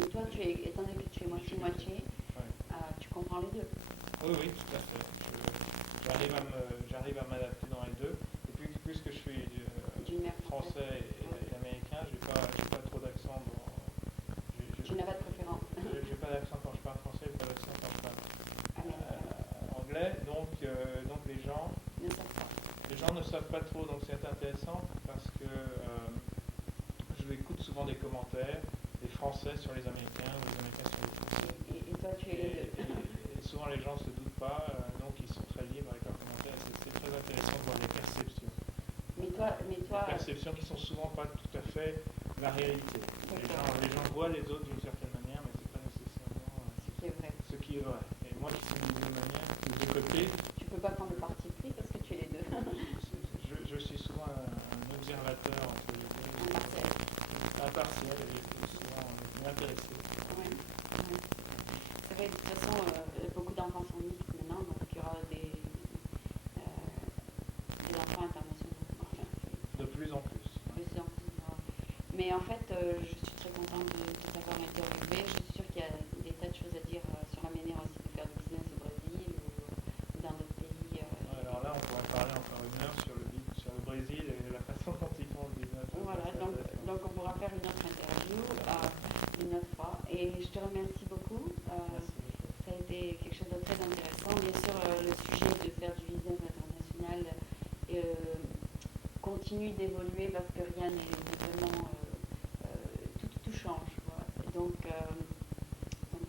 Et toi, étant donné que tu es moitié-moitié, tu comprends les deux. Oui, tout à fait. J'arrive à m'adapter dans les deux. Et puis, puisque je suis français pas trop, donc c'est intéressant parce que je écoute souvent des commentaires, des Français sur les Américains ou les Américains sur les Français. Et toi, tu es les deux. Et souvent les gens ne se doutent pas, donc ils sont très libres avec leurs commentaires. C'est très intéressant de voir les perceptions. Mais toi, Les perceptions qui sont souvent pas tout à fait la réalité. Les gens voient les autres d'une certaine manière, mais c'est pas nécessairement ce qui est vrai. Ce qui est vrai. Et moi qui suis d'une manière, de deux côtés, tu peux pas prendre le parti pris parce que tu es les deux. je suis souvent un observateur entre les deux. Impartial et souvent intéressé. Ouais. C'est vrai, de toute façon, beaucoup d'enfants sont mixtes maintenant, donc il y aura des enfants internationaux. Enfin, de plus en plus. De plus en plus. Mais en fait, je suis très contente de t'avoir interviewé. Je suis sûre qu'il y a des tas de choses à dire sur la manière aussi de faire du business au Brésil ou dans d'autres pays. Alors là, on pourrait parler encore une heure sur le Brésil et la façon dont ils font le business. Voilà, donc on pourra faire une autre interview une autre fois. Et je te remercie beaucoup. Ça a été quelque chose de très intéressant. Bien sûr, le sujet de faire du business international continue d'évoluer parce que rien n'est vraiment... tout change. Voilà. Donc,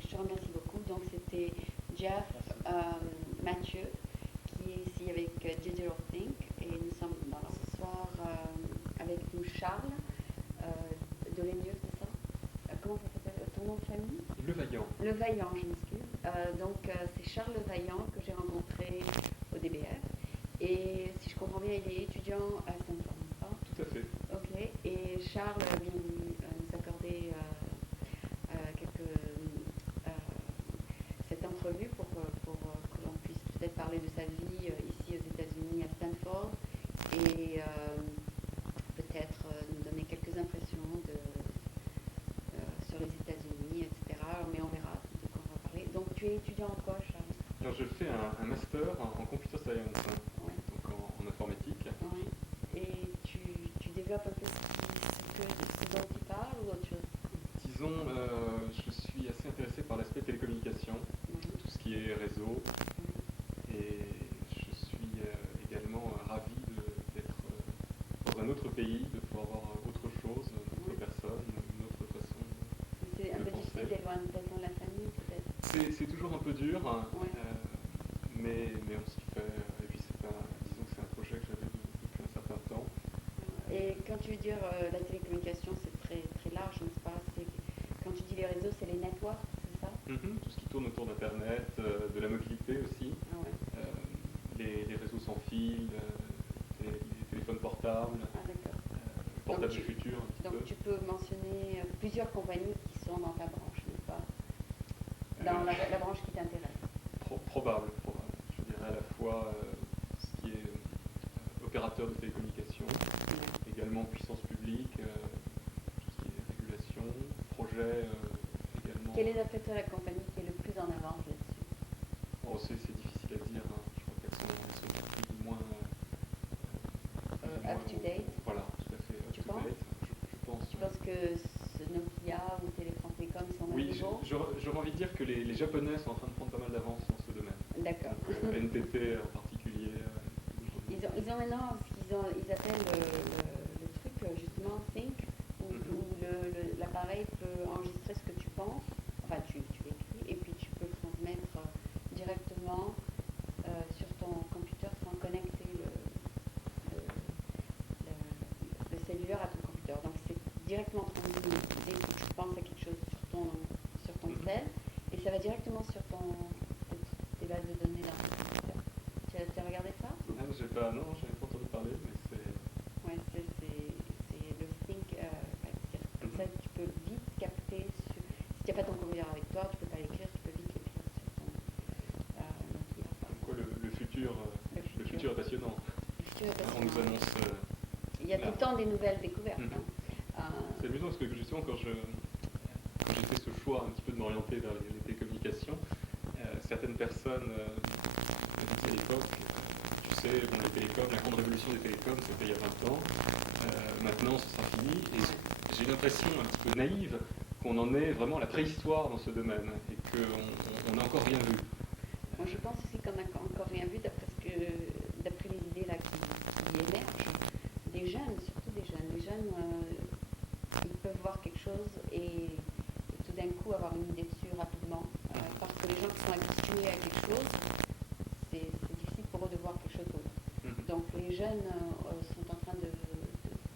je te remercie beaucoup. Donc c'était Jeff Mathieu qui est ici avec Digital Think et nous sommes ce soir avec nous Charles Delaigneux, c'est ça? Comment ça s'appelle? Ton nom de famille? Levaillant. Levaillant, je m'excuse. Donc c'est Charles Levaillant que j'ai rencontré au DBF. Et si je comprends bien, il est étudiant à Stanford, n'est-ce pas? Tout à fait. Ok. Et Charles vient nous accorder cette entrevue pour que l'on puisse peut-être parler de sa vie ici aux États-Unis, à Stanford, et peut-être nous donner quelques impressions sur les États-Unis, etc. Mais on verra de quoi on va parler. Donc tu es étudiant en quoi, Charles? Alors, je fais un master en computer science, Ouais. donc en informatique. Oui. Et tu développes un peu ce dont tu parles ou autre chose? Disons, je suis assez intéressé par l'aspect télécommunication, tout ce qui est réseau, et je suis également ravi d'être dans un autre pays, de pouvoir voir autre chose, d'autres personnes, une autre façon C'est un de peu difficile penser. d'éloigner de la famille, peut-être. C'est toujours un peu dur, Ouais. mais on s'y fait, et puis disons que c'est un projet que j'avais depuis un certain temps. Et quand tu veux dire la télécommunication, c'est très, très large, n'est-ce pas? Quand tu dis les réseaux, c'est les networks, c'est ça? Tout ce qui tourne autour d'Internet, de la mobilité aussi, Ah ouais. les réseaux sans fil, les téléphones portables, Ah d'accord. le portable du futur un petit Donc peu. tu peux mentionner plusieurs compagnies qui sont dans ta branche, n'est-ce pas? Dans la branche qui t'intéresse. Probable. Je dirais à la fois ce qui est opérateur de télécommunications, également puissance publique, tout ce qui est régulation, projet également. Quelle est d'après toi la compagnie qui est le plus en avance là-dessus? Oh, c'est difficile à dire, je crois qu'elles sont plus ou moins Up to date? Voilà, tout à fait. Tu up to penses? date, je pense. Tu penses que ce Nokia ou Téléphone Télécom sont au Oui, niveau? j'aurais envie de dire que les Japonais sont en train de prendre pas mal d'avance dans ce domaine. D'accord. NTT en particulier. Ils ont maintenant ce qu'ils appellent le truc justement Think, où l'appareil peut enregistrer ce que tu penses, enfin tu l'écris, et puis tu peux le transmettre directement sur ton computer sans connecter le cellulaire à ton computer. Donc c'est directement transmis dès que tu penses à quelque chose sur ton cell, et ça va directement sur tes bases de données dans ton computer. Tu as regardé ça? J'avais pas entendu parler, mais c'est... Ouais, c'est le Think. Comme ça, tu peux vite capter. Si tu n'as pas ton computer avec toi, tu peux pas l'écrire, tu peux vite l'écrire sur ton Nokia. Comme quoi le futur est passionnant. Le futur est On nous passionnant. annonce... Il y a tout le temps des nouvelles découvertes. C'est amusant parce que justement quand j'ai fait ce choix un petit peu de m'orienter vers les télécommunications, certaines personnes me disaient à l'époque, tu sais, les télécoms, la grande révolution des télécoms, c'était il y a 20 ans, maintenant ce sera fini, et j'ai l'impression un petit peu naïve qu'on en est vraiment à la préhistoire dans ce domaine, et qu'on n'a encore rien vu. Moi, je pense aussi qu'on n'a encore rien vu d'après les idées là qui émergent. jeunes, surtout des jeunes. Les jeunes, ils peuvent voir quelque chose et tout d'un coup avoir une idée dessus rapidement. Parce que les gens qui sont habitués à quelque chose, c'est difficile pour eux de voir quelque chose d'autre. Donc les jeunes sont en train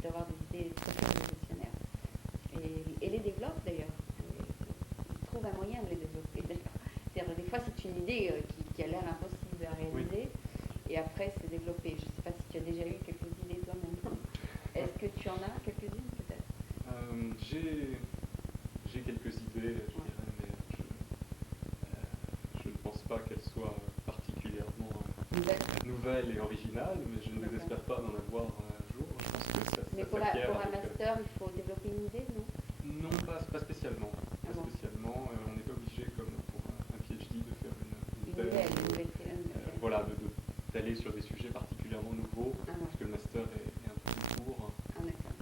d'avoir des idées très révolutionnaires. Et les développent d'ailleurs. Ils trouvent un moyen de les développer d'ailleurs. C'est-à-dire, des fois c'est une idée qui a l'air impossible à réaliser. Et après c'est développé. Je ne sais pas si tu as déjà eu quelques idées toi-même. Est-ce que tu en as quelques-unes peut-être? J'ai quelques idées, je dirais, mais je ne pense pas qu'elles soient particulièrement nouvelles et originales, mais je ne désespère pas d'en avoir un jour. Je pense que ça mais pour un master, il faut développer une idée, non? Non, pas spécialement. Pas spécialement. On n'est pas obligé, comme pour un PhD, de faire une thèse. Voilà, d'aller sur des sujets particulièrement nouveaux, parce que le master est un peu plus court. D'accord.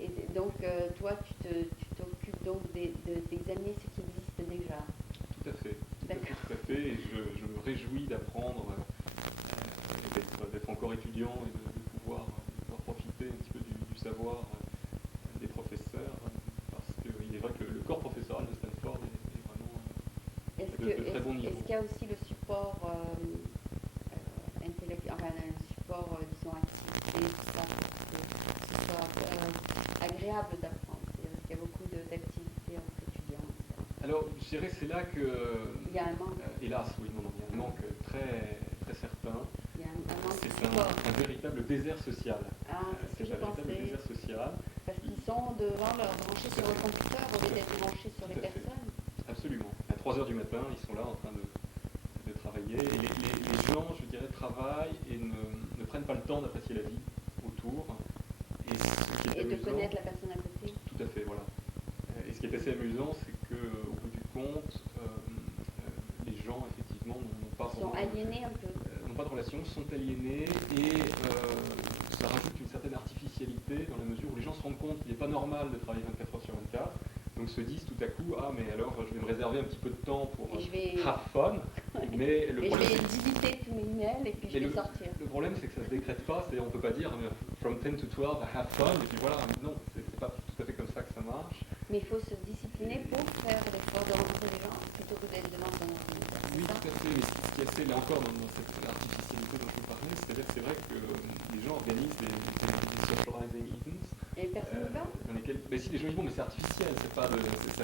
Et donc, toi, tu t'occupes donc d'examiner ce qui existe déjà. Tout à fait. Tout à fait. Et je me réjouis d'apprendre, d'être encore étudiant et de pouvoir profiter un petit peu du savoir des professeurs, parce qu'il est vrai que le corps professoral de Stanford est vraiment de très bon niveau. Est-ce qu'il y a aussi le support intellectuel, enfin un support, disons, activité, tout ça, pour que ce soit agréable d'apprendre? C'est-à-dire qu'il y a beaucoup d'activités entre étudiants, etc. Alors, je dirais que c'est là que... Il y a un manque. Hélas, oui, non, il y a un manque très, très certain. Il y a un manque de C'est support. un véritable désert social. C'est ce que je pensais. Véritable désert social. Parce qu'ils sont devant leur branchés sur le computer au lieu d'être branchés sur les personnes. Absolument. À 3h du matin, ils sont là en train de travailler. Et les gens, je dirais, travaillent et ne prennent pas le temps d'apprécier la vie autour. Et de connaître la personne à côté. Tout à fait, voilà. Et ce qui est assez amusant, c'est qu'au bout du compte, les gens, effectivement, n'ont pas sont aliénés un peu. N'ont pas de relation, sont aliénés et ça rajoute une certaine artificialité dans la mesure où les gens se rendent compte qu'il n'est pas normal de travailler 24 heures sur 24. Donc se disent tout à coup, ah mais alors je vais me réserver un petit peu de temps pour have fun, mais le problème, je vais digiter tous mes emails et puis je vais sortir. Le problème c'est que ça ne se décrète pas, c'est-à-dire on ne peut pas dire from 10 to 12 have fun, et puis voilà, non, c'est pas tout à fait comme ça que ça marche. Mais il faut se discipliner pour faire l'effort de rencontrer les gens plutôt que d'être devant son ordinateur. Oui, tout à fait, mais ce qui est assez, là encore, dans cette artificialité dont je vous parlais, c'est-à-dire que c'est vrai que les gens organisent des socializing events. Et personne ne va dans lesquels, si les gens y vont, mais c'est artificiel, ça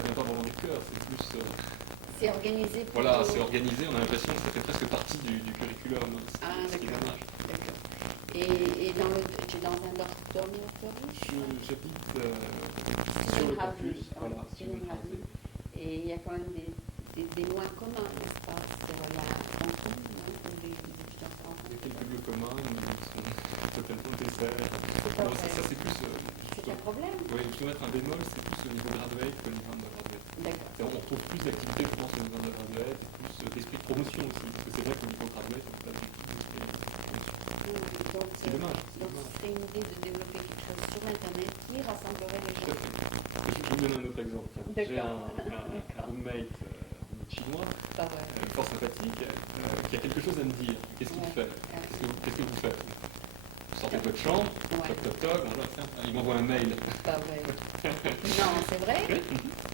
vient pas vraiment du cœur, c'est plus... c'est organisé pour... Voilà, c'est organisé, on a l'impression que ça fait presque partie du curriculum. D'accord. Et tu es dans un dormitory? J'habite sur le campus, voilà, et il y a quand même des lois communs, n'est-ce pas? C'est la cantine, où les étudiants se rencontrent. Il y a quelques lieux communs, ils sont totalement déserts. Ça c'est plus... c'est un problème? Oui, je dois mettre un bémol, c'est plus au niveau graduate que au niveau undergraduate. D'accord. On retrouve plus d'activités, je pense, au niveau undergraduate, et plus d'esprit de promotion aussi, parce que c'est vrai qu'au niveau graduate, on ne peut pas du tout d'esprit de promotion. C'est dommage. Donc c'est une idée de développer quelque chose sur Internet qui rassemblerait les gens. Je vais vous donner un autre exemple. J'ai un roommate chinois, fort sympathique, qui a quelque chose à me dire. Qu'est-ce qu'il fait? Qu'est-ce que vous faites? Vous sortez de votre chambre, toc, il m'envoie un mail. C'est pas vrai. Non, c'est vrai?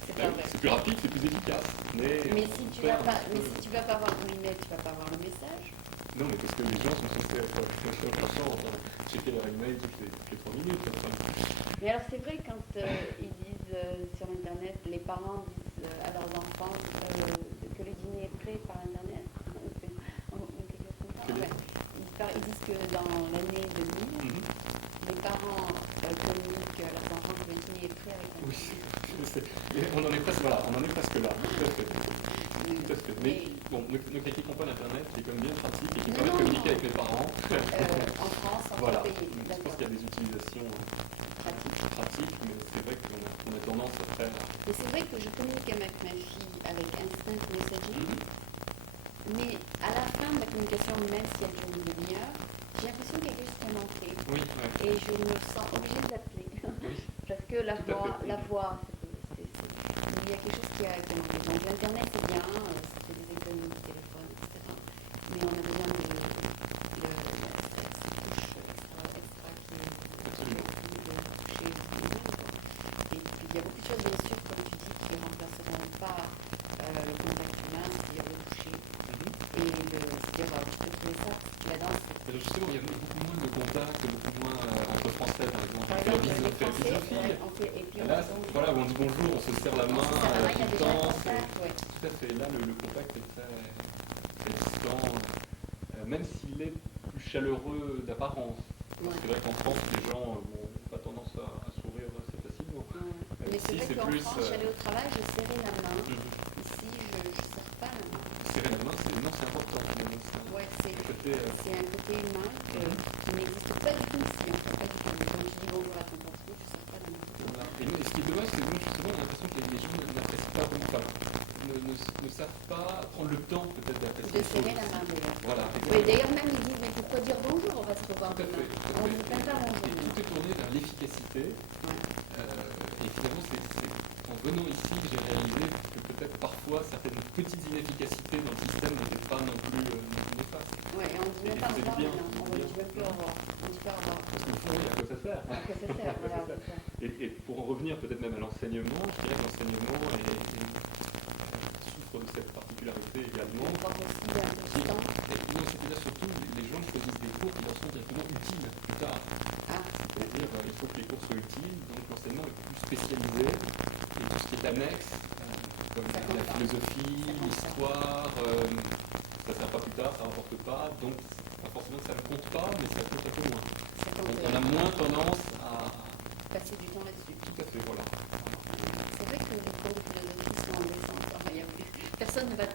C'est pas vrai. C'est plus rapide, c'est plus efficace. Mais si tu vas pas voir ton email, tu vas pas voir le message. Non, mais parce que les gens sont censés être sur leur chambre, checker leur email toutes les 3 minutes. Mais alors c'est vrai quand ils disent sur Internet, les parents disent à leurs enfants que le dîner est prêt par Internet. Ils disent que dans l'année 2000, les parents communiquent à leurs enfants que le dîner est prêt avec Internet. Oui, je sais. On en est presque là. Tout à fait. Mais bon, ne critiquons pas l'Internet, qui est quand même bien pratique et qui permet de communiquer avec les parents. En France, on voilà. peut payer. Je pense qu'il y a des utilisations pratiques, mais c'est vrai qu'on a tendance à faire... Mais c'est vrai que je communique avec ma fille avec instant messaging, mais à la fin de la communication, même si elle dure une demi-heure, j'ai l'impression qu'il y a quelque chose qui a manqué. Oui, et je me sens obligée de l'appeler. Parce que la voix, il y a quelque chose qui a manqué. Donc l'Internet c'est bien, ça fait des économies de téléphone, etc. Mais on a besoin de cette touche extra qui beaucoup de choses, bien sûr, comme tu dis, qui ne remplaceront pas le contact humain, c'est-à-dire le toucher. Et c'est-à-dire, tu peux trouver ça, la danse. Justement, il y a beaucoup moins de contacts, beaucoup moins entre Français, par exemple. Par exemple, les Français, on fait, et puis là, voilà, on dit bonjour, on se serre la main, il y a déjà un temps. contact, ouais. Tout à fait. Là, le contact est très distant, même s'il est plus chaleureux d'apparence. Ouais. C'est vrai qu'en France, les gens n'ont pas tendance à sourire assez facilement. Ouais. Mais c'est vrai qu'en France, j'allais au travail, je serrais la main. Ici, je ne serre pas la main. Serrer la main, c'est important. Ouais, c'est un côté humain qui n'existe pas du tout ici. En fait, pas du tout. Quand tu dis bonjour à ton patron, tu ne serres pas la main. Voilà. Et ce qui est dommage, c'est que justement, on a l'impression que les gens n'apprécient pas vraiment, ne savent pas prendre le temps peut-être d'apprécier. De serrer la main d'ailleurs. Voilà. Oui, d'ailleurs, même ils disent, mais pourquoi dire bonjour, on va se revoir demain. On ne dit même pas bonjour. Et tout est tourné vers l'efficacité. Et finalement, c'est en venant ici que j'ai réalisé que peut-être parfois certaines petites inefficacités dans le système n'étaient pas non plus néfastes. Oui, et on ne dit même pas au revoir maintenant. On ne dit même plus au revoir. On dit pas au revoir. Parce qu'au fond, à quoi ça sert? À quoi ça sert, voilà. Et pour en revenir peut-être même à l'enseignement, je dirais que l'enseignement souffre de cette particularité également. On pense aussi à un Non, c'est-à-dire surtout, les gens choisissent des cours qui leur sont directement utiles plus tard. C'est-à-dire, il faut que les cours soient utiles, donc l'enseignement est plus spécialisé, et tout ce qui est annexe, comme la philosophie, l'histoire, ça ne sert pas plus tard, ça ne rapporte pas, donc pas forcément que ça ne compte pas, mais ça compte un peu moins. Donc on a moins tendance à passer du temps là-dessus. Tout à fait, voilà. C'est vrai que les cours de philosophie sont en descente. Personne ne va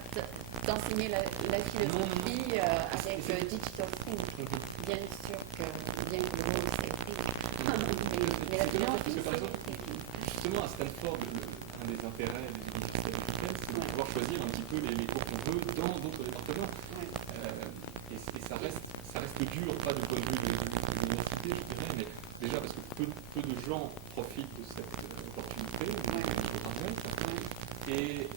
t'enseigner la philosophie avec Digital Think. Bien sûr que bien que le monde s'est pris. Mais la philosophie, par exemple, justement à Stanford, un des intérêts des universités américaines, c'est de pouvoir choisir un petit peu les cours qu'on veut dans d'autres départements. Et ça reste dur, pas du point de vue de l'université, je dirais, mais déjà parce que peu de gens profitent de cette opportunité et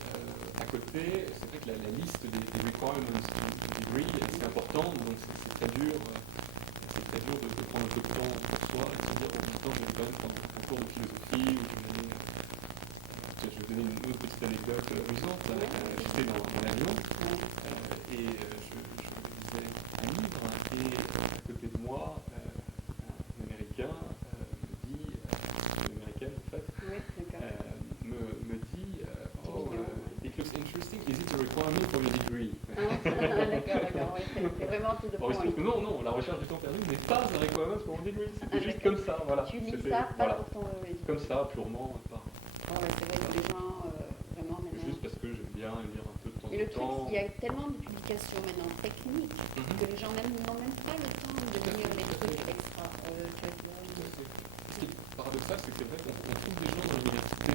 à côté, c'est vrai que la liste des requirements du degree est assez importante, donc c'est très dur de prendre un peu de temps pour soi et de se dire maintenant je vais quand même prendre un cours de philosophie ou je vais donner une autre petite anecdote amusante. J'étais dans l'avion et je lisais un livre et à côté de moi un Américain une Américaine en fait me dit it looks interesting, is it a requirement for your degree? D'accord, c'est vraiment tout de point. Non, la recherche du temps perdu n'est pas un requirement pour mon degree, c'était juste comme ça, voilà. Tu lis ça, pas pour ton comme ça, purement, pas. C'est vrai que les gens, vraiment maintenant... Juste parce que j'aime bien lire un peu de temps en temps. Et le truc, il y a tellement de publications maintenant techniques que les gens n'ont même pas le temps de lire les trucs extra. Ce qui est paradoxal, c'est que c'est vrai qu'on trouve des gens dans l'université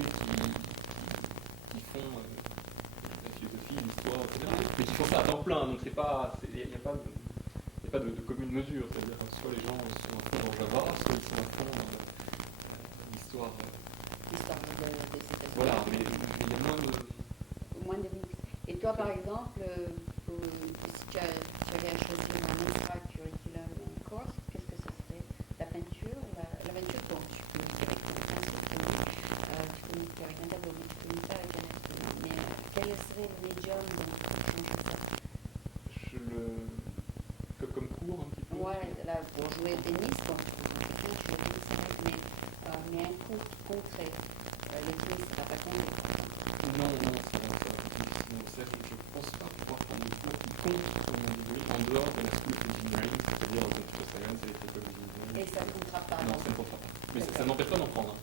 qui font la philosophie, l'histoire, etc. Mais qui font ça à temps plein, donc il n'y a pas de commune mesure. C'est-à-dire soit les gens sont à fond dans Java, soit ils sont à fond dans l'histoire. L'histoire des États-Unis. Voilà, mais il y a moins de mix. Et toi, par exemple, si tu avais à choisir un extra-curriculum course, qu'est-ce que ce serait? La peinture? La peinture, bon, tu communiques avec un pinceau, tu communiques avec un tableau, mais tu communiques pas avec un instrument. Mais quel serait le médium dont tu changerais ça? Comme cours un petit peu? Ouais, là, pour jouer au tennis, bon, mais un cours concret. Les tennis, ça va pas compter. Non, ça va difficile. Je ne pense pas pouvoir prendre des cours qui comptent comme mon degré en dehors de la school of engineering, c'est-à-dire en computer science et l'école d'engineering. Et ça ne comptera pas? Non, ça ne comptera pas. Mais ça n'empêche pas d'en prendre.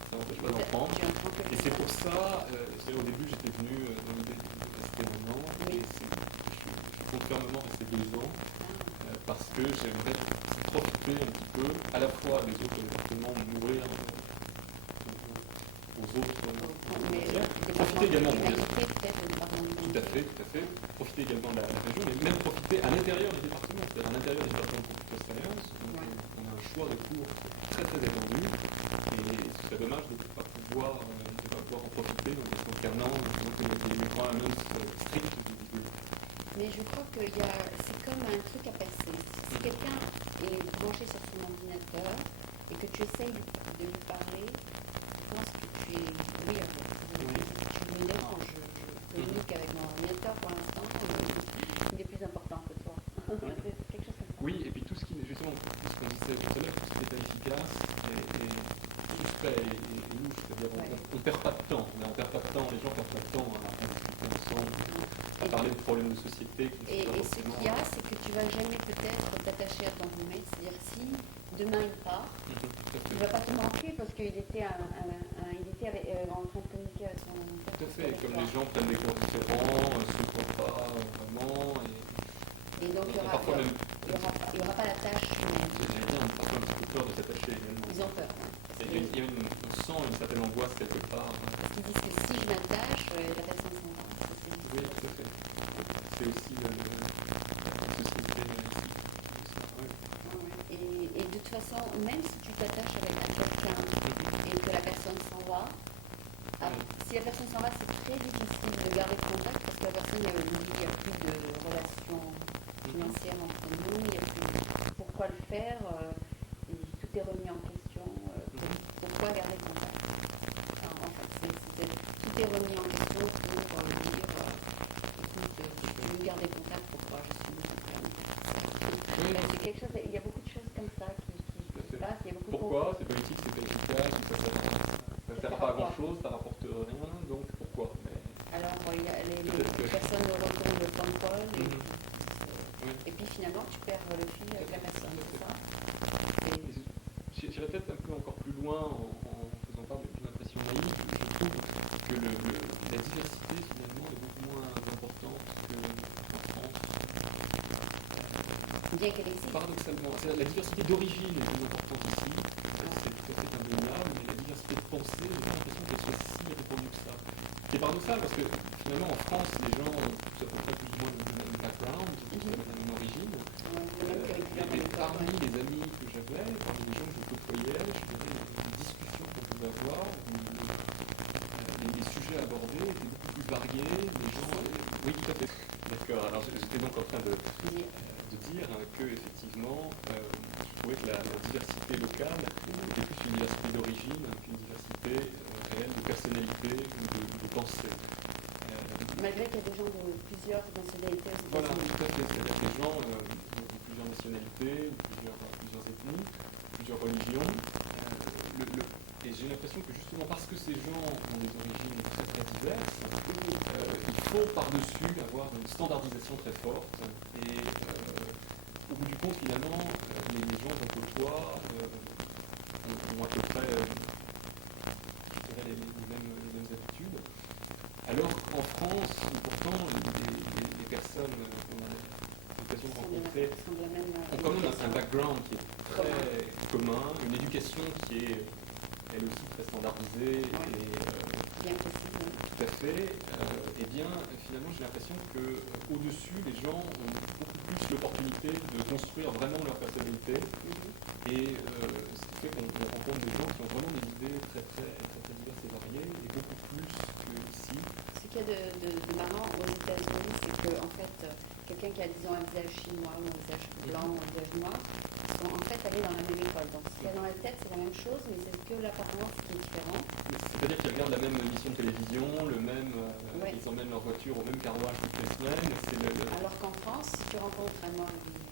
Et c'est pour ça, au début j'étais venu dans l'idée de rester un an, et je compte fermement rester 2 ans, parce que j'aimerais profiter un petit peu, à la fois des autres départements, m'ouvrir aux autres matières, profiter également de l'université. Tout à fait. Profiter également de la région, mais même profiter à l'intérieur du département, c'est-à-dire à l'intérieur du département de computer science. On a un choix de cours très très étendu, et ce serait dommage de ne pas pouvoir en profiter en concernant les requirements stricts du degré. Mais je crois que c'est comme un truc à passer. Si quelqu'un est branché sur son ordinateur et que tu essayes de lui parler, je pense que tu es weird. on perd pas de temps. On perd pas de temps, les gens perdent pas de temps à discuter ensemble, à parler de problèmes de société. Et ce qu'il y a, c'est que tu vas jamais peut-être t'attacher à ton roommate. C'est-à-dire si demain il part, il ne va pas te manquer parce qu'il était, en train de communiquer avec son père. Tout à fait, comme les gens prennent des cours différents, se font pas vraiment. Et donc il n'y aura pas la tâche. Les gens ont parfois un petit peu peur de s'attacher également. Ils ont peur. Hein, on sent une certaine angoisse quelque part. Parce qu'ils disent que si je m'attache, la personne s'en va. Oui, tout à fait. C'est aussi la société ici. Et de toute façon, même si tu t'attaches avec quelqu'un et que la personne s'en va, si la personne s'en va, c'est très difficile de garder contact parce que la personne, il n'y a plus de relations financières entre nous, il n'y a plus pourquoi le faire, et tout est remis en question, pourquoi garder contact. Alors, en fait, tout est remis en question pour dire, écoute, je veux garder contact, pourquoi je suis c'est quelque chose, il y a beaucoup de choses comme ça qui se passent. Il y a beaucoup pourquoi c'est politique, c'est pas efficace, ça ne sert pas à grand chose, ça rapporte rien, donc pourquoi Alors il y a les personnes ne retournent le temps quoi, et puis finalement tu perds le fil avec la personne, c'est ça. J'irais peut-être un peu encore plus loin en faisant part d'une impression naïve. Je trouve que la diversité finalement est beaucoup moins importante qu'en France. Bien qu'elle existe. Paradoxalement, la diversité d'origine est plus importante ici, c'est tout à fait indéniable, mais la diversité de pensée, j'ai l'impression qu'elle soit si répandue que ça. C'est paradoxal parce que finalement en France, les gens ont à peu près plus ou moins le même background, la même origine. Mais parmi les amis que j'avais, parmi les gens que je côtoyais, je dirais les discussions qu'on pouvait avoir, les sujets abordés étaient beaucoup plus variés, les gens... Oui, tout à fait. D'accord, alors j'étais donc en train de dire que effectivement, je trouvais que la diversité locale était plus une diversité d'origine qu'une diversité réelle de personnalité ou de pensée. Malgré qu'il y a des gens de plusieurs nationalités. Voilà, tout à fait. Il y a des gens de plusieurs nationalités, plusieurs ethnies, plusieurs religions. Et j'ai l'impression que justement parce que ces gens ont des origines très très diverses, il faut par-dessus avoir une standardisation très forte. Et au bout du compte, finalement, les gens qu'on côtoie ont à peu près je dirais, les mêmes habitudes. Alors qu'en France, pourtant, les personnes qu'on a l'occasion de rencontrer ont quand même un background qui est très commun, une éducation qui est elle aussi très standardisée et bien précise. Tout à fait. Et bien, finalement, j'ai l'impression qu'au-dessus, les gens ont beaucoup plus l'opportunité de construire vraiment leur personnalité. Et ce qui fait qu'on rencontre des gens qui ont vraiment des idées très, très, très, très diverses et variées, et beaucoup plus qu'ici. Ce qu'il y a de marrant aux États-Unis, c'est que en fait, quelqu'un qui a disons un visage chinois ou un visage blanc ou un visage noir sont en fait allés dans la même école. Donc ce qu'il y a dans la tête, c'est la même chose, mais c'est que l'apparence qui est différente. C'est-à-dire qu'ils regardent la même émission de télévision, ils emmènent leur voiture au même carrouage toutes les semaines. Alors qu'en France, si tu rencontres un noir,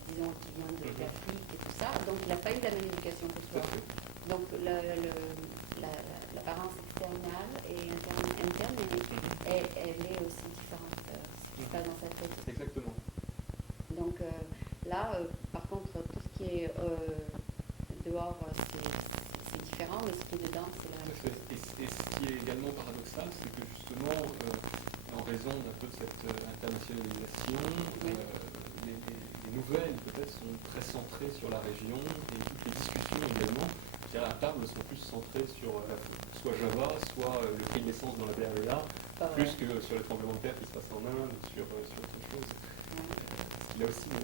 disons, qui vient d'Afrique et tout ça, donc il n'a pas eu la même éducation que toi. Donc l'apparence externe et interne, elle est aussi différente. Ce qui se passe dans sa tête. Exactement. Donc là, par contre, tout ce qui est dehors, c'est différent, mais ce qui est dedans, c'est la même chose. Et ce qui est également paradoxal, c'est que justement, en raison d'un peu de cette internationalisation, les nouvelles peut-être sont très centrées sur la région et toutes les discussions également qui à la table sont plus centrées sur soit Java, soit le prix de l'essence dans la Bay Area, plus que sur les tremblements de terre qui se passent en Inde, sur autre chose. Ce qui là aussi me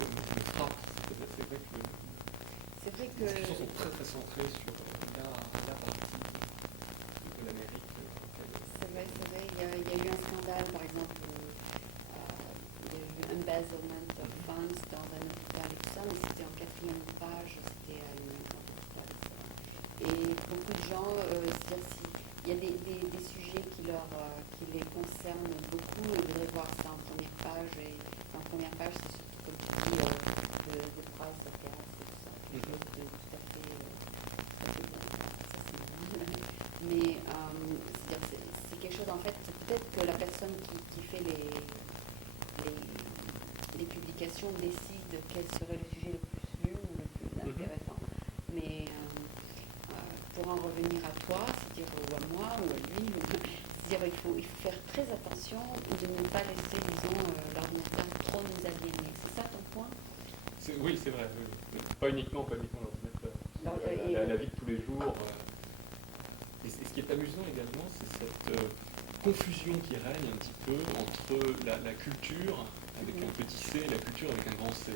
frappe, c'est vrai que les discussions sont très très centrées sur la partie de l'Amérique. C'est vrai, il y a eu un scandale par exemple, il y a eu embezzlement of funds dans un hôpital et tout ça, mais c'était en 4e page, c'était à un hôpital. Et beaucoup de gens, il y a des sujets qui les concernent beaucoup, ils voudraient voir ça en première page, et en première page c'est surtout comme tu dis de price of gas et tout ça, quelque chose de tout à fait bon, ça c'est bon. Mais c'est-à-dire en fait, peut-être que la personne qui fait les publications décide quel serait le sujet le plus lu ou le plus intéressant. Mais pour en revenir à toi, c'est-à-dire ou à moi ou à lui, c'est-à-dire il faut faire très attention de ne pas laisser, disons, l'ordinateur trop nous aliéner. C'est ça ton point? Oui, c'est vrai. Oui. Pas uniquement l'ordinateur. La vie de tous les jours. Et ce qui est amusant également, c'est cette confusion qui règne un petit peu entre la culture avec un petit c et la culture avec un grand C.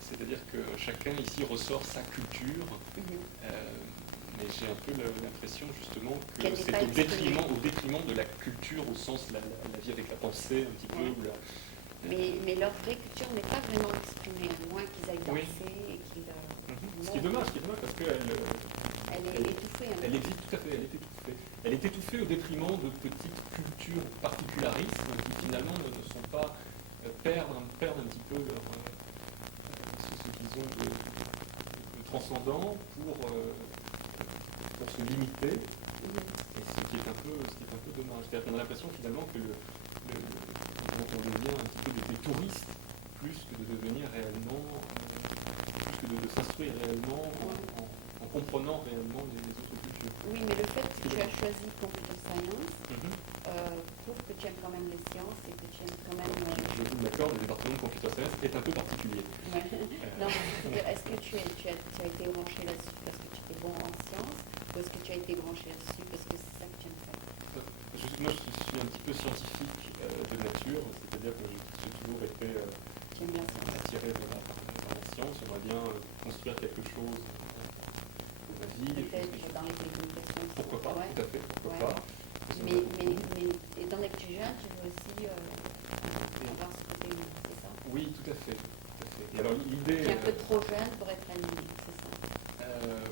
C'est-à-dire que chacun ici ressort sa culture, mais j'ai un peu l'impression justement que c'est au détriment de la culture au sens de la vie avec la pensée un petit peu. Mais leur vraie culture n'est pas vraiment exprimée, à moins qu'ils aillent danser et qu'ils... Ce qui est dommage parce qu'elle elle est étouffée. Elle existe tout à fait, elle est étouffée. Elle est étouffée au détriment de petites cultures particularismes qui finalement ne sont pas perdent un petit peu ce qu'ils ont de transcendant pour se limiter. Et ce qui est un peu dommage. C'est-à-dire qu'on a l'impression finalement que on devient un petit peu des touristes plus que de devenir réellement, plus que de s'instruire réellement en comprenant réellement les autres cultures. Oui, mais le fait que tu as choisi Computer Science prouve que tu aimes quand même les sciences et que tu aimes quand même... Je vous l'accorde, le département de Computer Science est un peu particulier. Non, mais est-ce que tu as été branché là-dessus parce que tu étais bon en sciences ou est-ce que tu as été branché là-dessus parce que c'est ça que tu aimes faire? Moi, je suis un petit peu scientifique de nature, c'est-à-dire que j'ai toujours été attiré par la science. J'aimerais bien construire quelque chose de ma vie. Peut-être dans les télécommunications. Pourquoi pas, tout à fait, pourquoi pas. Mais étant donné que tu es jeune, tu veux aussi avoir ce côté humain, c'est ça? Oui, tout à fait. Et alors l'idée... Tu es un peu trop jeune pour être animé, c'est ça?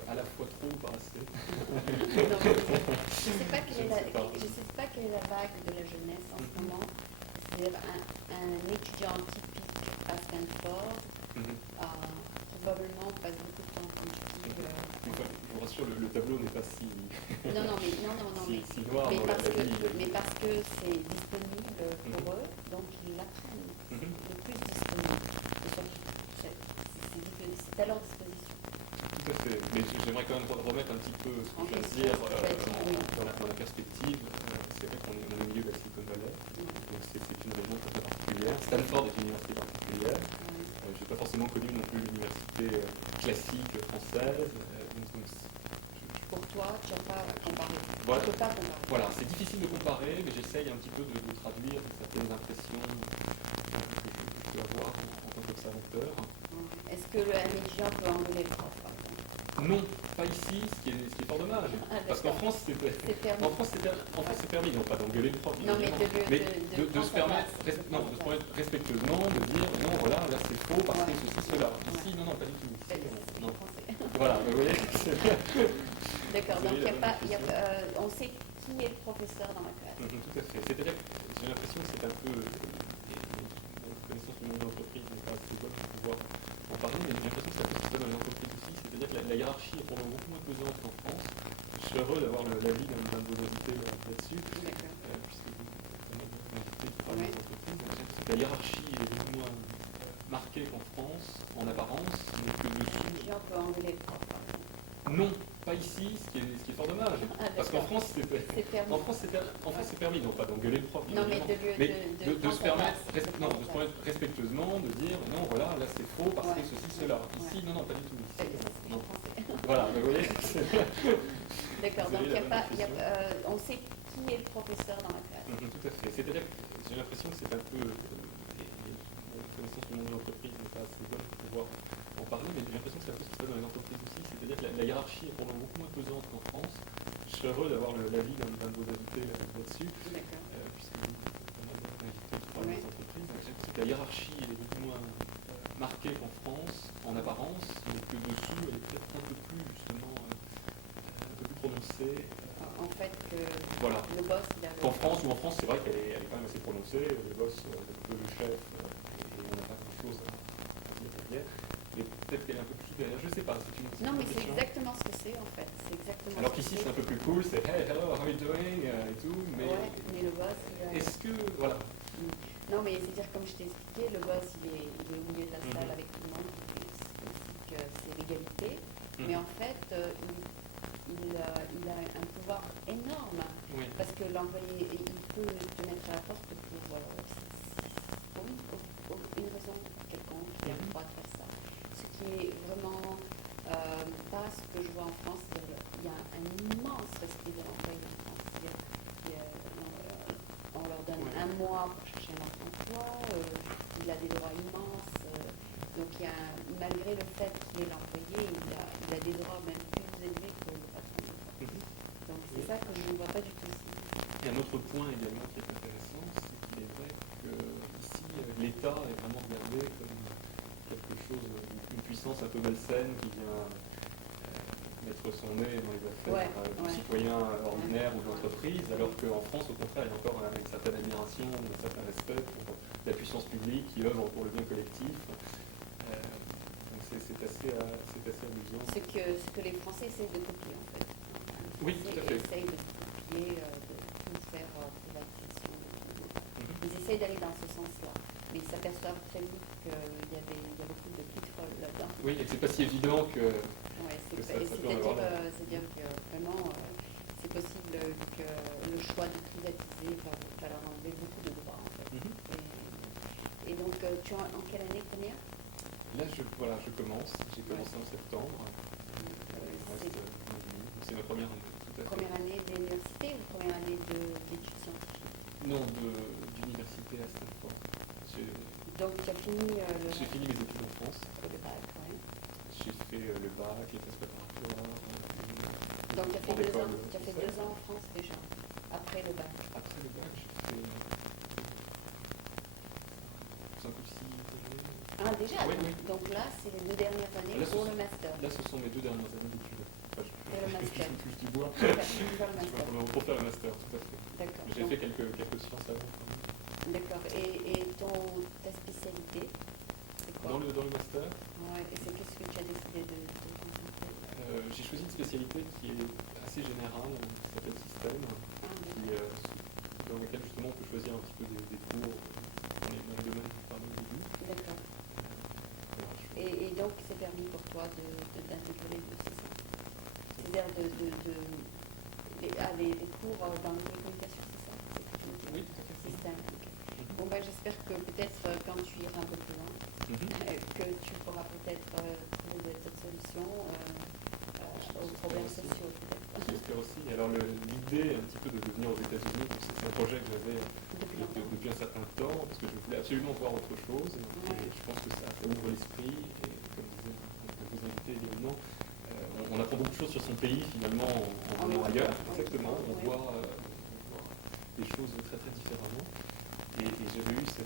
À la fois trop ou pas assez. Non, je ne sais pas quelle est la vague de la jeunesse en ce moment. C'est-à-dire un étudiant typique à Stanford probablement passe beaucoup de temps comme tu dis. Je vous rassure, le tableau n'est pas si... si noir dans la vie. Mais parce que c'est disponible pour eux, donc ils l'apprennent. C'est le plus disponible. C'est à leur disposition. Tout à fait. Mais j'aimerais quand même remettre un petit peu ce que je viens de dire dans la perspective. C'est vrai qu'on est au milieu de la Silicon Valley, donc c'est une région très particulière. Stanford est une université particulière. Je n'ai pas forcément connu non plus l'université classique française. Pour toi, tu n'as pas comparé. Voilà. Tu ne peux pas comparer. Voilà, c'est difficile de comparer, mais j'essaye un petit peu de traduire certaines impressions que je peux avoir en tant qu'observateur. Est-ce que un étudiant peut engueuler le prof, par exemple? Non, pas ici, ce qui est fort dommage. Parce qu'en France, c'est permis, non pas d'engueuler le prof, non, mais de se permettre respectueusement de dire non, voilà, là c'est faux parce que ceci, cela. Ici, non, pas du tout. Ici, non. Voilà, vous voyez. D'accord, donc on sait qui est le professeur dans la classe. Tout à fait. C'est-à-dire que j'ai l'impression que c'est un peu... la connaissance du monde de l'entreprise n'est pas assez bonne pour pouvoir en parler, mais j'ai l'impression que c'est un peu ça dans les entreprises aussi. C'est-à-dire que la hiérarchie est probablement beaucoup moins pesante qu'en France. Je suis heureux d'avoir l'avis d'un de vos invités là-dessus, puisque vous invitez qui parle des entreprises. J'ai l'impression que la hiérarchie est beaucoup moins marquée qu'en France, en apparence, mais que dessous... On peut engueuler le prof, par exemple. Non, pas ici, ce qui est fort dommage. Parce qu'en France, c'est permis. En France, c'est permis, non pas d'engueuler le prof, non, mais de se permettre respectueusement de dire non, voilà, là c'est faux parce que ceci, cela. Ici, non, pas du tout. Ici, non. Voilà, vous voyez. D'accord, donc on sait qui est le professeur dans la classe. Tout à fait. C'est-à-dire que j'ai l'impression que c'est un peu... la connaissance du monde de l'entreprise n'est pas assez bonne pour pouvoir en parler, mais j'ai l'impression que c'est un peu ce qui se passe dans les entreprises aussi. C'est-à-dire que la hiérarchie est probablement beaucoup moins pesante qu'en France. Je suis heureux d'avoir l'avis d'un de vos invités là-dessus, puisque vous invitez qui parle des entreprises. J'ai l'impression que la hiérarchie est beaucoup moins marquée qu'en France, en apparence, mais que dessous, elle est peut-être un peu plus, justement, un peu plus prononcée. En fait, voilà. Le boss, en France, c'est vrai qu'elle est quand même assez prononcée. Le boss, le chef, et on n'a pas grand-chose à dire derrière. mais peut-être qu'elle est un peu plus supérieure, je ne sais pas. Non, mais c'est question. exactement ce que c'est en fait. C'est exactement Alors ce que qu'ici c'est un peu plus cool, c'est hey, hello, how are you doing et tout, mais Ouais, mais le boss, est-ce que, voilà. Non, mais c'est-à-dire, comme je t'ai expliqué, le boss, il est au milieu de la salle avec tout le monde, il explique que c'est l'égalité, mais en fait, il a un pouvoir énorme, Oui. parce que l'employé, il peut te mettre à la porte pour une raison quelconque, il a le droit de faire ça. Ce qui est vraiment pas ce que je vois en France, c'est-à-dire il y a un immense respect de l'employé en France. On leur donne un mois pour chercher un autre emploi, il a des droits immenses, donc malgré le fait qu'il est l'employé, il a des droits même plus élevés que le patron. Donc c'est ça que je ne vois pas du tout ici. Et un autre point également qui est intéressant, c'est qu'il est vrai que ici l'État est vraiment regardé comme quelque chose, une puissance un peu malsaine qui vient mettre son nez dans les affaires du citoyen ordinaire ou de l'entreprise, alors qu'en France, au contraire, il y a encore une certaine admiration, un certain respect pour la puissance publique qui œuvre pour le bien collectif. Donc c'est assez amusant. Ce que les Français essayent de copier en fait. Oui, tout à fait. Ils essayent de copier, de tout faire privatisation. Ils essayent d'aller dans ce sens-là, mais ils s'aperçoivent très vite qu'il y a beaucoup de petites folles là-dedans. Oui, et que c'est pas si évident que... C'est-à-dire que vraiment, c'est possible que le choix de privatiser va leur enlever beaucoup de droits en fait. Et donc, tu es en quelle année première? Là, je commence. J'ai commencé en septembre. C'est ma première année, tout à fait. Première année d'université ou première année d'études scientifiques? Non, d'université à Stanford. Donc, tu as fini J'ai fini mes études en France. Le bac, oui. J'ai fait le bac, les tests préparatoires. Donc, tu as fait 2 ans en France déjà, après le bac. Après le bac, j'ai fait 5 ou 6 années. Ah, déjà Oui. Donc là, c'est les 2 dernières années pour le master. Là, ce sont mes 2 dernières années d'études. Pour le master. Je touche du bois. Pour faire le master, tout à fait. D'accord. J'ai fait quelques sciences avant. D'accord. Et ta spécialité, c'est quoi? Dans le master, ouais. Et c'est qu'est-ce que tu as décidé de concentrer? j'ai choisi une spécialité qui est assez générale, qui s'appelle système, dans laquelle justement on peut choisir un petit peu des cours dans les domaines que je parlais au début. D'accord. Et donc c'est permis pour toi d'intégrer les deux, c'est ça? C'est-à-dire les cours dans les communications, c'est ça? Oui, tout à fait. Système. Okay. Bon, j'espère que peut-être quand tu iras un peu plus loin, que tu pourras peut-être trouver cette solution aux problèmes sociaux. J'espère aussi. Alors l'idée un petit peu de venir aux États-Unis, c'est un projet que j'avais depuis un certain temps, parce que je voulais absolument voir autre chose. Et je pense que ça ouvre l'esprit. Et comme disait un de vos invités également, on apprend beaucoup de choses sur son pays finalement en venant ailleurs. Exactement. On voit les choses très très différemment. Et j'avais eu ce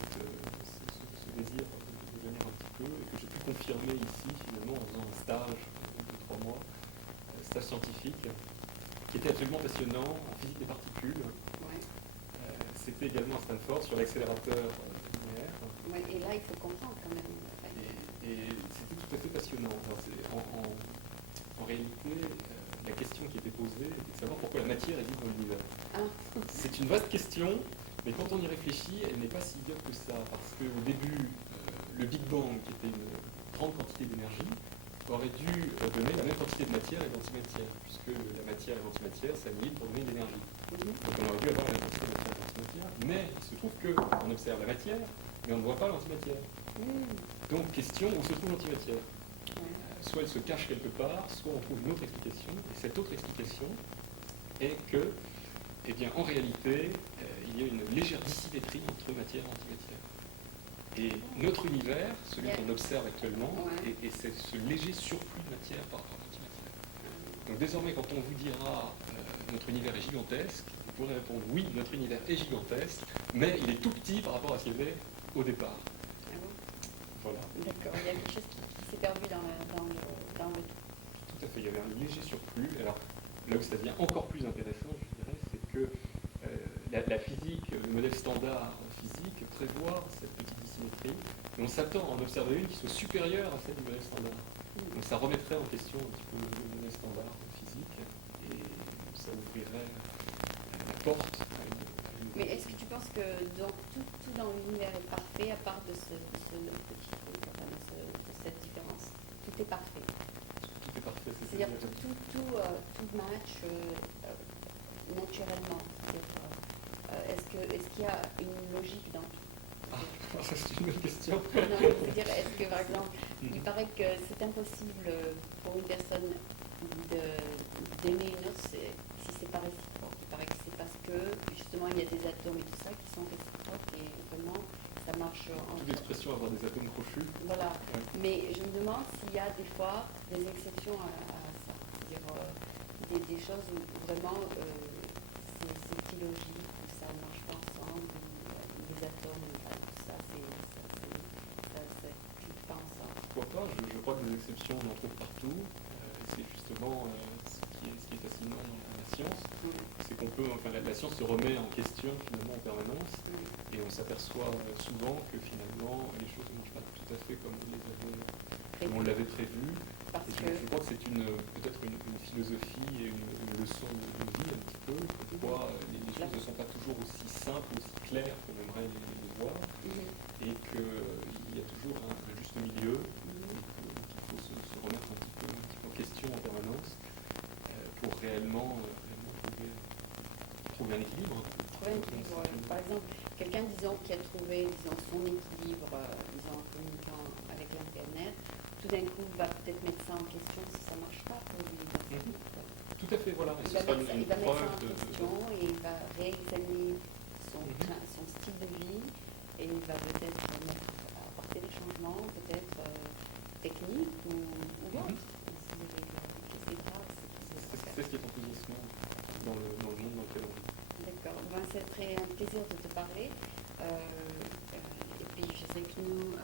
désir de venir un petit peu, et que j'ai pu confirmer ici finalement en faisant un stage de 3 mois, stage scientifique, qui était absolument passionnant en physique des particules. C'était également à Stanford sur l'accélérateur linéaire. Et là, il faut comprendre quand même. Et c'était tout à fait passionnant. Alors, en réalité, la question qui était posée était de savoir pourquoi la matière existe dans l'univers. C'est une vaste question. Mais quand on y réfléchit, elle n'est pas si idiote que ça, parce qu'au début, le Big Bang, qui était une grande quantité d'énergie, aurait dû donner la même quantité de matière et d'antimatière, puisque la matière et l'antimatière s'annihilent pour donner de l'énergie. Donc on aurait dû avoir la même quantité de matière et d'antimatière, mais il se trouve qu'on observe la matière, mais on ne voit pas l'antimatière. Donc question, où se trouve l'antimatière? Soit elle se cache quelque part, soit on trouve une autre explication, et cette autre explication est que, eh bien, en réalité, il y a une légère dissymétrie entre matière et antimatière. Et notre univers, celui qu'on observe actuellement, est ce léger surplus de matière par rapport à l'antimatière. Donc désormais, quand on vous dira notre univers est gigantesque, vous pourrez répondre oui, notre univers est gigantesque, mais il est tout petit par rapport à ce qu'il y avait au départ. Voilà. D'accord, il y a quelque chose qui s'est perdu dans le tout. Tout à fait, il y avait un léger surplus. Alors là où ça devient encore plus intéressant, je dirais, c'est que la physique, le modèle standard physique prévoit cette petite dissymétrie symétrie, mais on s'attend à en observer une qui soit supérieure à celle du modèle standard. Donc ça remettrait en question un petit peu le modèle standard physique et ça ouvrirait la porte à une Mais est-ce que tu penses que tout dans l'univers est parfait à part de ce petit truc, enfin, de cette différence? Tout est parfait. Tout est parfait, C'est-à-dire que tout match naturellement. Est-ce qu'il y a une logique dans tout? Ça c'est une bonne question. Non, je veux dire, est-ce que par exemple, il paraît que c'est impossible pour une personne d'aimer une autre si c'est pas réciproque. Il paraît que c'est parce que justement il y a des atomes et tout ça qui sont réciproques et vraiment ça marche en Toute l'expression avoir des atomes crochus. Voilà. Ouais. Mais je me demande s'il y a des fois des exceptions à ça. C'est-à-dire des choses où vraiment c'est illogique, où ça ne marche pas ensemble, où les atomes, tout ça, ça ne clique pas ensemble. Pourquoi pas, je crois que des exceptions on en trouve partout. C'est justement ce qui est fascinant dans la science, c'est qu'on peut, enfin la science se remet en question finalement en permanence et on s'aperçoit souvent que finalement les choses ne marchent pas tout à fait comme on l'avait prévu. Et je crois que c'est peut-être une philosophie et une leçon de vie un petit peu, pourquoi les choses ne sont pas toujours aussi simples, aussi claires qu'on aimerait les voir, et qu'il y a toujours un juste milieu, et qu'il faut se remettre un petit peu en question en permanence pour réellement trouver un équilibre. Par exemple, quelqu'un qui a trouvé son équilibre en communiquant avec l'Internet, tout d'un coup va peut-être mettre ça en question si ça ne marche pas pour lui. Tout à fait, voilà. Il va mettre ça en question et il va réexaminer son style de vie et il va peut-être apporter des changements, peut-être techniques ou autres. C'est ce qui est enthousiasmant dans le monde dans lequel on vit. D'accord. Ben, c'est un plaisir de te parler. Et puis je sais que nous...